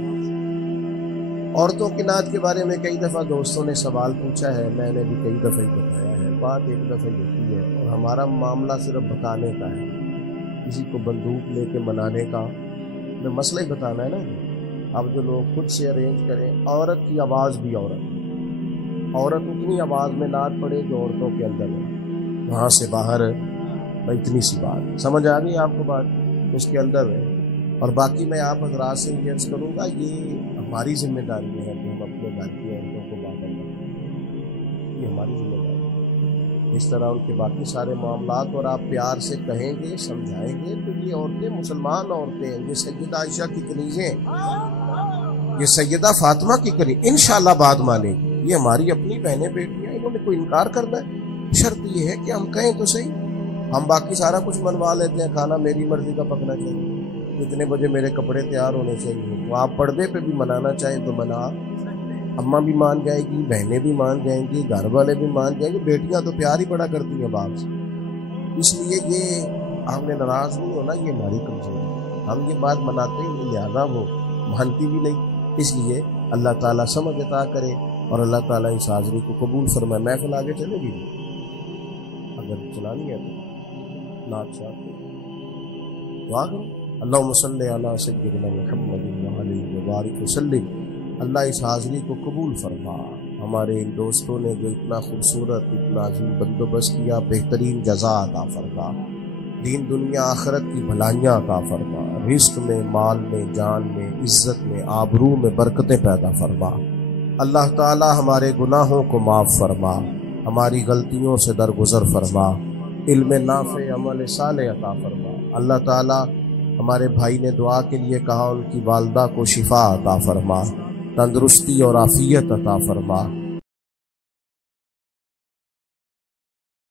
عورتوں کی نعت کے بارے میں کئی دفعہ دوستوں نے سوال پوچھا ہے، میں نے بھی کئی دفعہ ہی بتایا ہے. بات ایک دفعہ ہوتی ہے اور ہمارا معاملہ صرف بتانے کا ہے، کسی کو بندوق لے کے منانے کا میں مسئلہ ہی بتانا ہے نا. اب جو لوگ خود سے ارینج کریں، عورت کی آواز بھی عورت اتنی آواز میں نعت پڑے جو عورتوں کے اندر ہے، وہاں سے باہر اتنی سی بات سمجھ آ گئی آپ کو، بات اس کے اندر ہے. اور باقی میں آپ حضرات سے یہ عرض کروں گا، یہ ہماری ذمہ داری ہے کہ ہم اپنے گھر کی عورتوں کو باہر رکھیں، یہ ہماری ذمہ داری ہے. اس طرح ان کے باقی سارے معاملات اور آپ پیار سے کہیں گے، سمجھائیں گے تو یہ عورتیں مسلمان عورتیں ہیں. یہ سیدہ عائشہ کی کنیزیں ہیں، یہ سیدہ فاطمہ کی کنیز انشاءاللہ بات مانیں گی. یہ ہماری اپنی بہنیں بیٹیاں، انہوں نے کوئی انکار کرنا ہے؟ شرط یہ ہے کہ ہم کہیں تو صحیح. ہم باقی سارا کچھ منوا لیتے ہیں، کھانا میری مرضی کا پکنا چاہیے، اتنے بجے میرے کپڑے تیار ہونے چاہیے. تو آپ پردے پہ بھی منانا چاہیں تو منا، اماں بھی مان جائے گی، بہنیں بھی مان جائیں گی، گھر والے بھی مان جائیں گے. بیٹیاں تو پیار ہی بڑا کرتی ہیں باپ سے. اس لیے یہ ہم نے ناراض نہیں ہونا، یہ ہماری کمزوری ہے. ہم یہ بات مناتے ہی نہیں، لہٰذا وہ مانتی بھی نہیں. اس لیے اللہ تعالیٰ سمجھ عطا کرے اور اللہ تعالیٰ اس حاضری کو قبول فرمائے. محفل آگے چلے گی اگر چلانی ہے تو نعت شاہ دعا کرو. اللہم صلی علی سیدنا محمد وعلیہ وبارک وسلم. اللہ اس حاضری کو قبول فرما. ہمارے ان دوستوں نے جو اتنا خوبصورت اتنا عظیم بندوبست کیا، بہترین جزا عطا فرما. دین دنیا آخرت کی بھلائیاں عطا فرما. رزق میں، مال میں، جان میں، عزت میں، آبرو میں برکتیں پیدا فرما. اللہ تعالی ہمارے گناہوں کو معاف فرما، ہماری غلطیوں سے درگزر فرما. علم نافع، عمل صالح عطا فرما. اللہ تعالی ہمارے بھائی نے دعا کے لیے کہا، ان کی والدہ کو شفا عطا فرما، تندرستی اور عافیت عطا فرما.